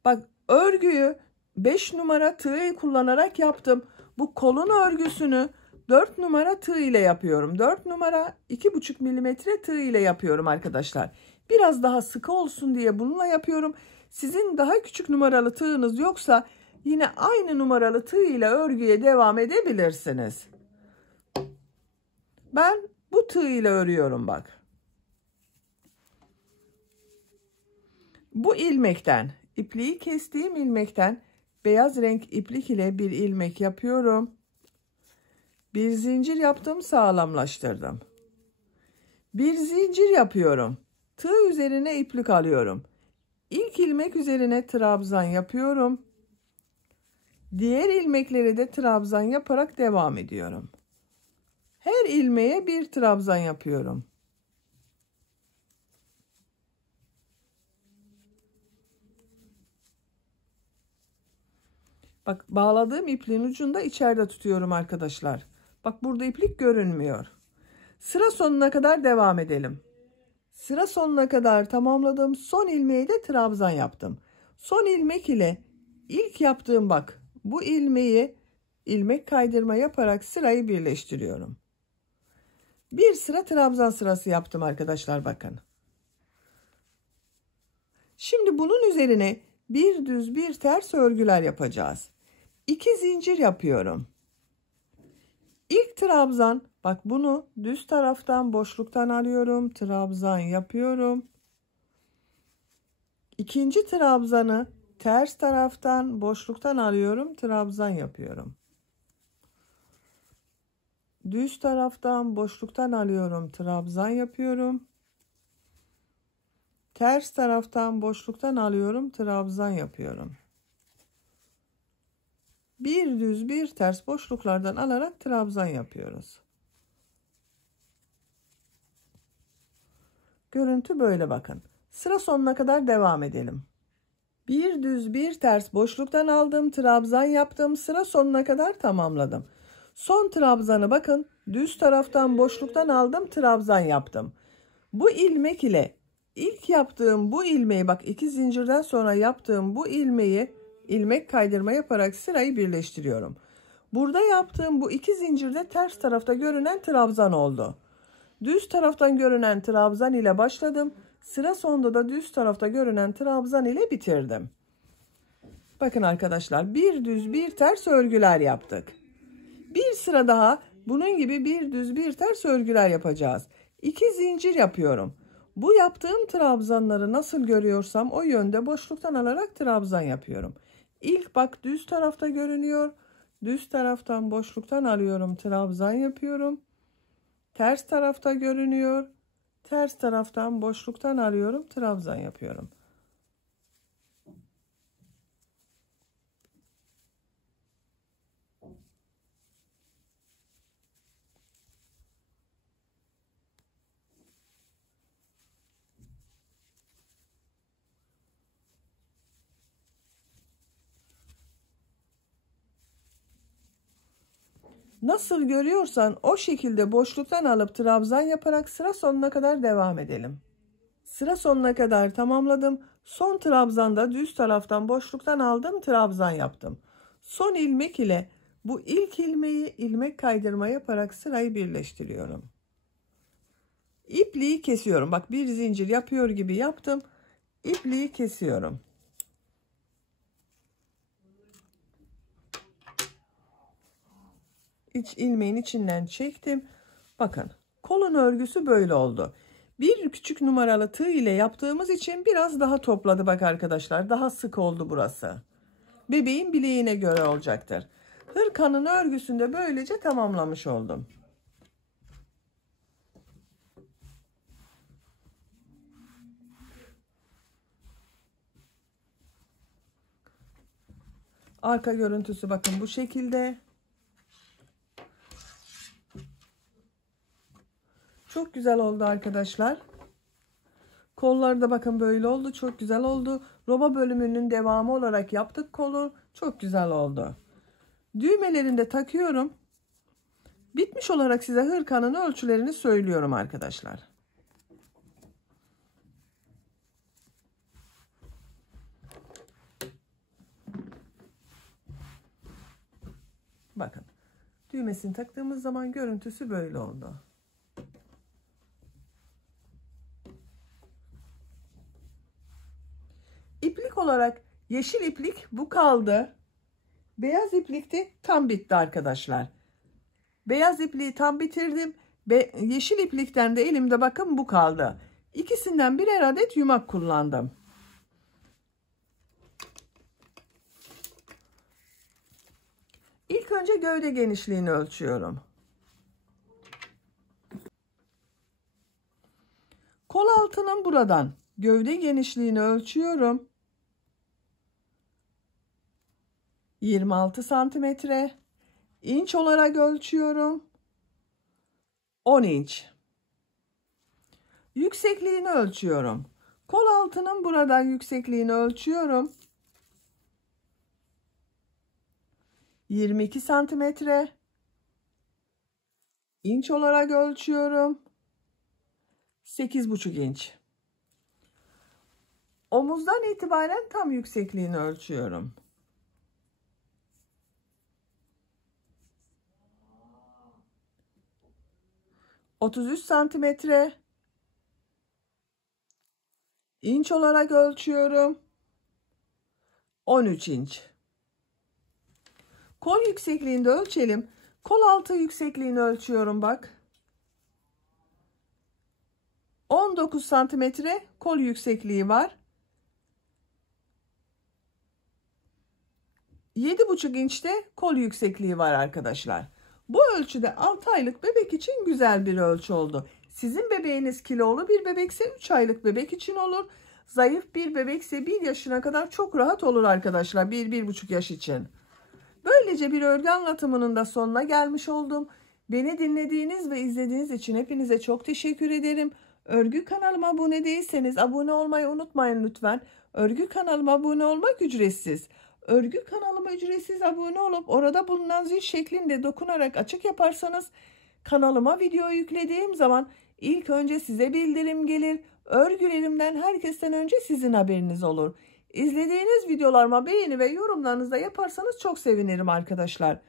Bak, örgüyü 5 numara tığ kullanarak yaptım. Bu kolun örgüsünü 4 numara tığ ile yapıyorum. 4 numara 2,5 milimetre tığ ile yapıyorum arkadaşlar. Biraz daha sıkı olsun diye bununla yapıyorum. Sizin daha küçük numaralı tığınız yoksa yine aynı numaralı tığ ile örgüye devam edebilirsiniz. Ben bu tığ ile örüyorum bak. Bu ilmekten, ipliği kestiğim ilmekten beyaz renk iplik ile bir ilmek yapıyorum. Bir zincir yaptım, sağlamlaştırdım. Bir zincir yapıyorum. Tığ üzerine iplik alıyorum. İlk ilmek üzerine trabzan yapıyorum. Diğer ilmekleri de trabzan yaparak devam ediyorum. Her ilmeğe bir trabzan yapıyorum. Bak, bağladığım ipliğin ucunda içeride tutuyorum arkadaşlar. Bak, burada iplik görünmüyor. Sıra sonuna kadar devam edelim. Sıra sonuna kadar tamamladım. Son ilmeği de trabzan yaptım. Son ilmek ile ilk yaptığım bak, bu ilmeği ilmek kaydırma yaparak sırayı birleştiriyorum. Bir sıra trabzan sırası yaptım arkadaşlar, bakın. Şimdi bunun üzerine bir düz bir ters örgüler yapacağız. 2 zincir yapıyorum. İlk trabzan, bak, bunu düz taraftan boşluktan alıyorum, trabzan yapıyorum. İkinci trabzanı ters taraftan boşluktan alıyorum, trabzan yapıyorum. Düz taraftan boşluktan alıyorum, trabzan yapıyorum. Ters taraftan boşluktan alıyorum, trabzan yapıyorum. Bir düz bir ters boşluklardan alarak trabzan yapıyoruz. Görüntü böyle, bakın. Sıra sonuna kadar devam edelim. Bir düz bir ters boşluktan aldım, trabzan yaptım, sıra sonuna kadar tamamladım. Son trabzanı bakın, düz taraftan boşluktan aldım, trabzan yaptım. Bu ilmek ile ilk yaptığım bu ilmeği, bak, 2 zincirden sonra yaptığım bu ilmeği ilmek kaydırma yaparak sırayı birleştiriyorum. Burada yaptığım bu 2 zincirde ters tarafta görünen trabzan oldu. Düz taraftan görünen trabzan ile başladım. Sıra sonunda da düz tarafta görünen trabzan ile bitirdim. Bakın arkadaşlar, bir düz bir ters örgüler yaptık. Bir sıra daha bunun gibi bir düz bir ters örgüler yapacağız. 2 zincir yapıyorum. Bu yaptığım trabzanları nasıl görüyorsam o yönde boşluktan alarak trabzan yapıyorum. İlk bak düz tarafta görünüyor. Düz taraftan boşluktan alıyorum, trabzan yapıyorum. Ters tarafta görünüyor. Ters taraftan boşluktan alıyorum, trabzan yapıyorum. Nasıl görüyorsan o şekilde boşluktan alıp trabzan yaparak sıra sonuna kadar devam edelim. Sıra sonuna kadar tamamladım. Son trabzanda düz taraftan boşluktan aldım, trabzan yaptım. Son ilmek ile bu ilk ilmeği ilmek kaydırma yaparak sırayı birleştiriyorum. İpliği kesiyorum. Bak, bir zincir yapıyor gibi yaptım. İpliği kesiyorum. İlmeğin içinden çektim. Bakın, kolun örgüsü böyle oldu. Bir küçük numaralı tığ ile yaptığımız için biraz daha topladı bak arkadaşlar. Daha sık oldu burası. Bebeğin bileğine göre olacaktır. Hırkanın örgüsünü de böylece tamamlamış oldum. Arka görüntüsü bakın bu şekilde. Çok güzel oldu arkadaşlar. Kolları da bakın böyle oldu. Çok güzel oldu. Roba bölümünün devamı olarak yaptık kolu. Çok güzel oldu. Düğmelerini de takıyorum. Bitmiş olarak size hırkanın ölçülerini söylüyorum arkadaşlar. Bakın. Düğmesini taktığımız zaman görüntüsü böyle oldu. İplik olarak yeşil iplik bu kaldı. Beyaz iplik de tam bitti arkadaşlar. Beyaz ipliği tam bitirdim. Yeşil iplikten de elimde bakın bu kaldı. İkisinden birer adet yumak kullandım. İlk önce gövde genişliğini ölçüyorum. Kol altının buradan gövde genişliğini ölçüyorum. 26 santimetre. İnç olarak ölçüyorum. 10 inç. Yüksekliğini ölçüyorum. Kol altının buradan yüksekliğini ölçüyorum. 22 santimetre. İnç olarak ölçüyorum. 8,5 inç. Omuzdan itibaren tam yüksekliğini ölçüyorum. 33 santimetre. İnç olarak ölçüyorum. 13 inç. Kol yüksekliğini de ölçelim. Kol altı yüksekliğini ölçüyorum bak. 19 santimetre kol yüksekliği var. 7,5 inçte kol yüksekliği var arkadaşlar. Bu ölçüde 6 aylık bebek için güzel bir ölçü oldu. Sizin bebeğiniz kilolu bir bebekse 3 aylık bebek için olur. Zayıf bir bebekse 1 yaşına kadar çok rahat olur arkadaşlar. 1-1,5 yaş için. Böylece bir örgü anlatımının da sonuna gelmiş oldum. Beni dinlediğiniz ve izlediğiniz için hepinize çok teşekkür ederim. Örgü kanalıma abone değilseniz abone olmayı unutmayın lütfen. Örgü kanalıma abone olmak ücretsiz. Örgü kanalıma ücretsiz abone olup orada bulunan zil şeklinde dokunarak açık yaparsanız kanalıma video yüklediğim zaman ilk önce size bildirim gelir. Örgülerimden herkesten önce sizin haberiniz olur. İzlediğiniz videolarıma beğeni ve yorumlarınızı da yaparsanız çok sevinirim arkadaşlar.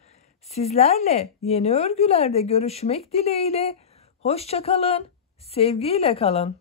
Sizlerle yeni örgülerde görüşmek dileğiyle. Hoşça kalın, sevgiyle kalın.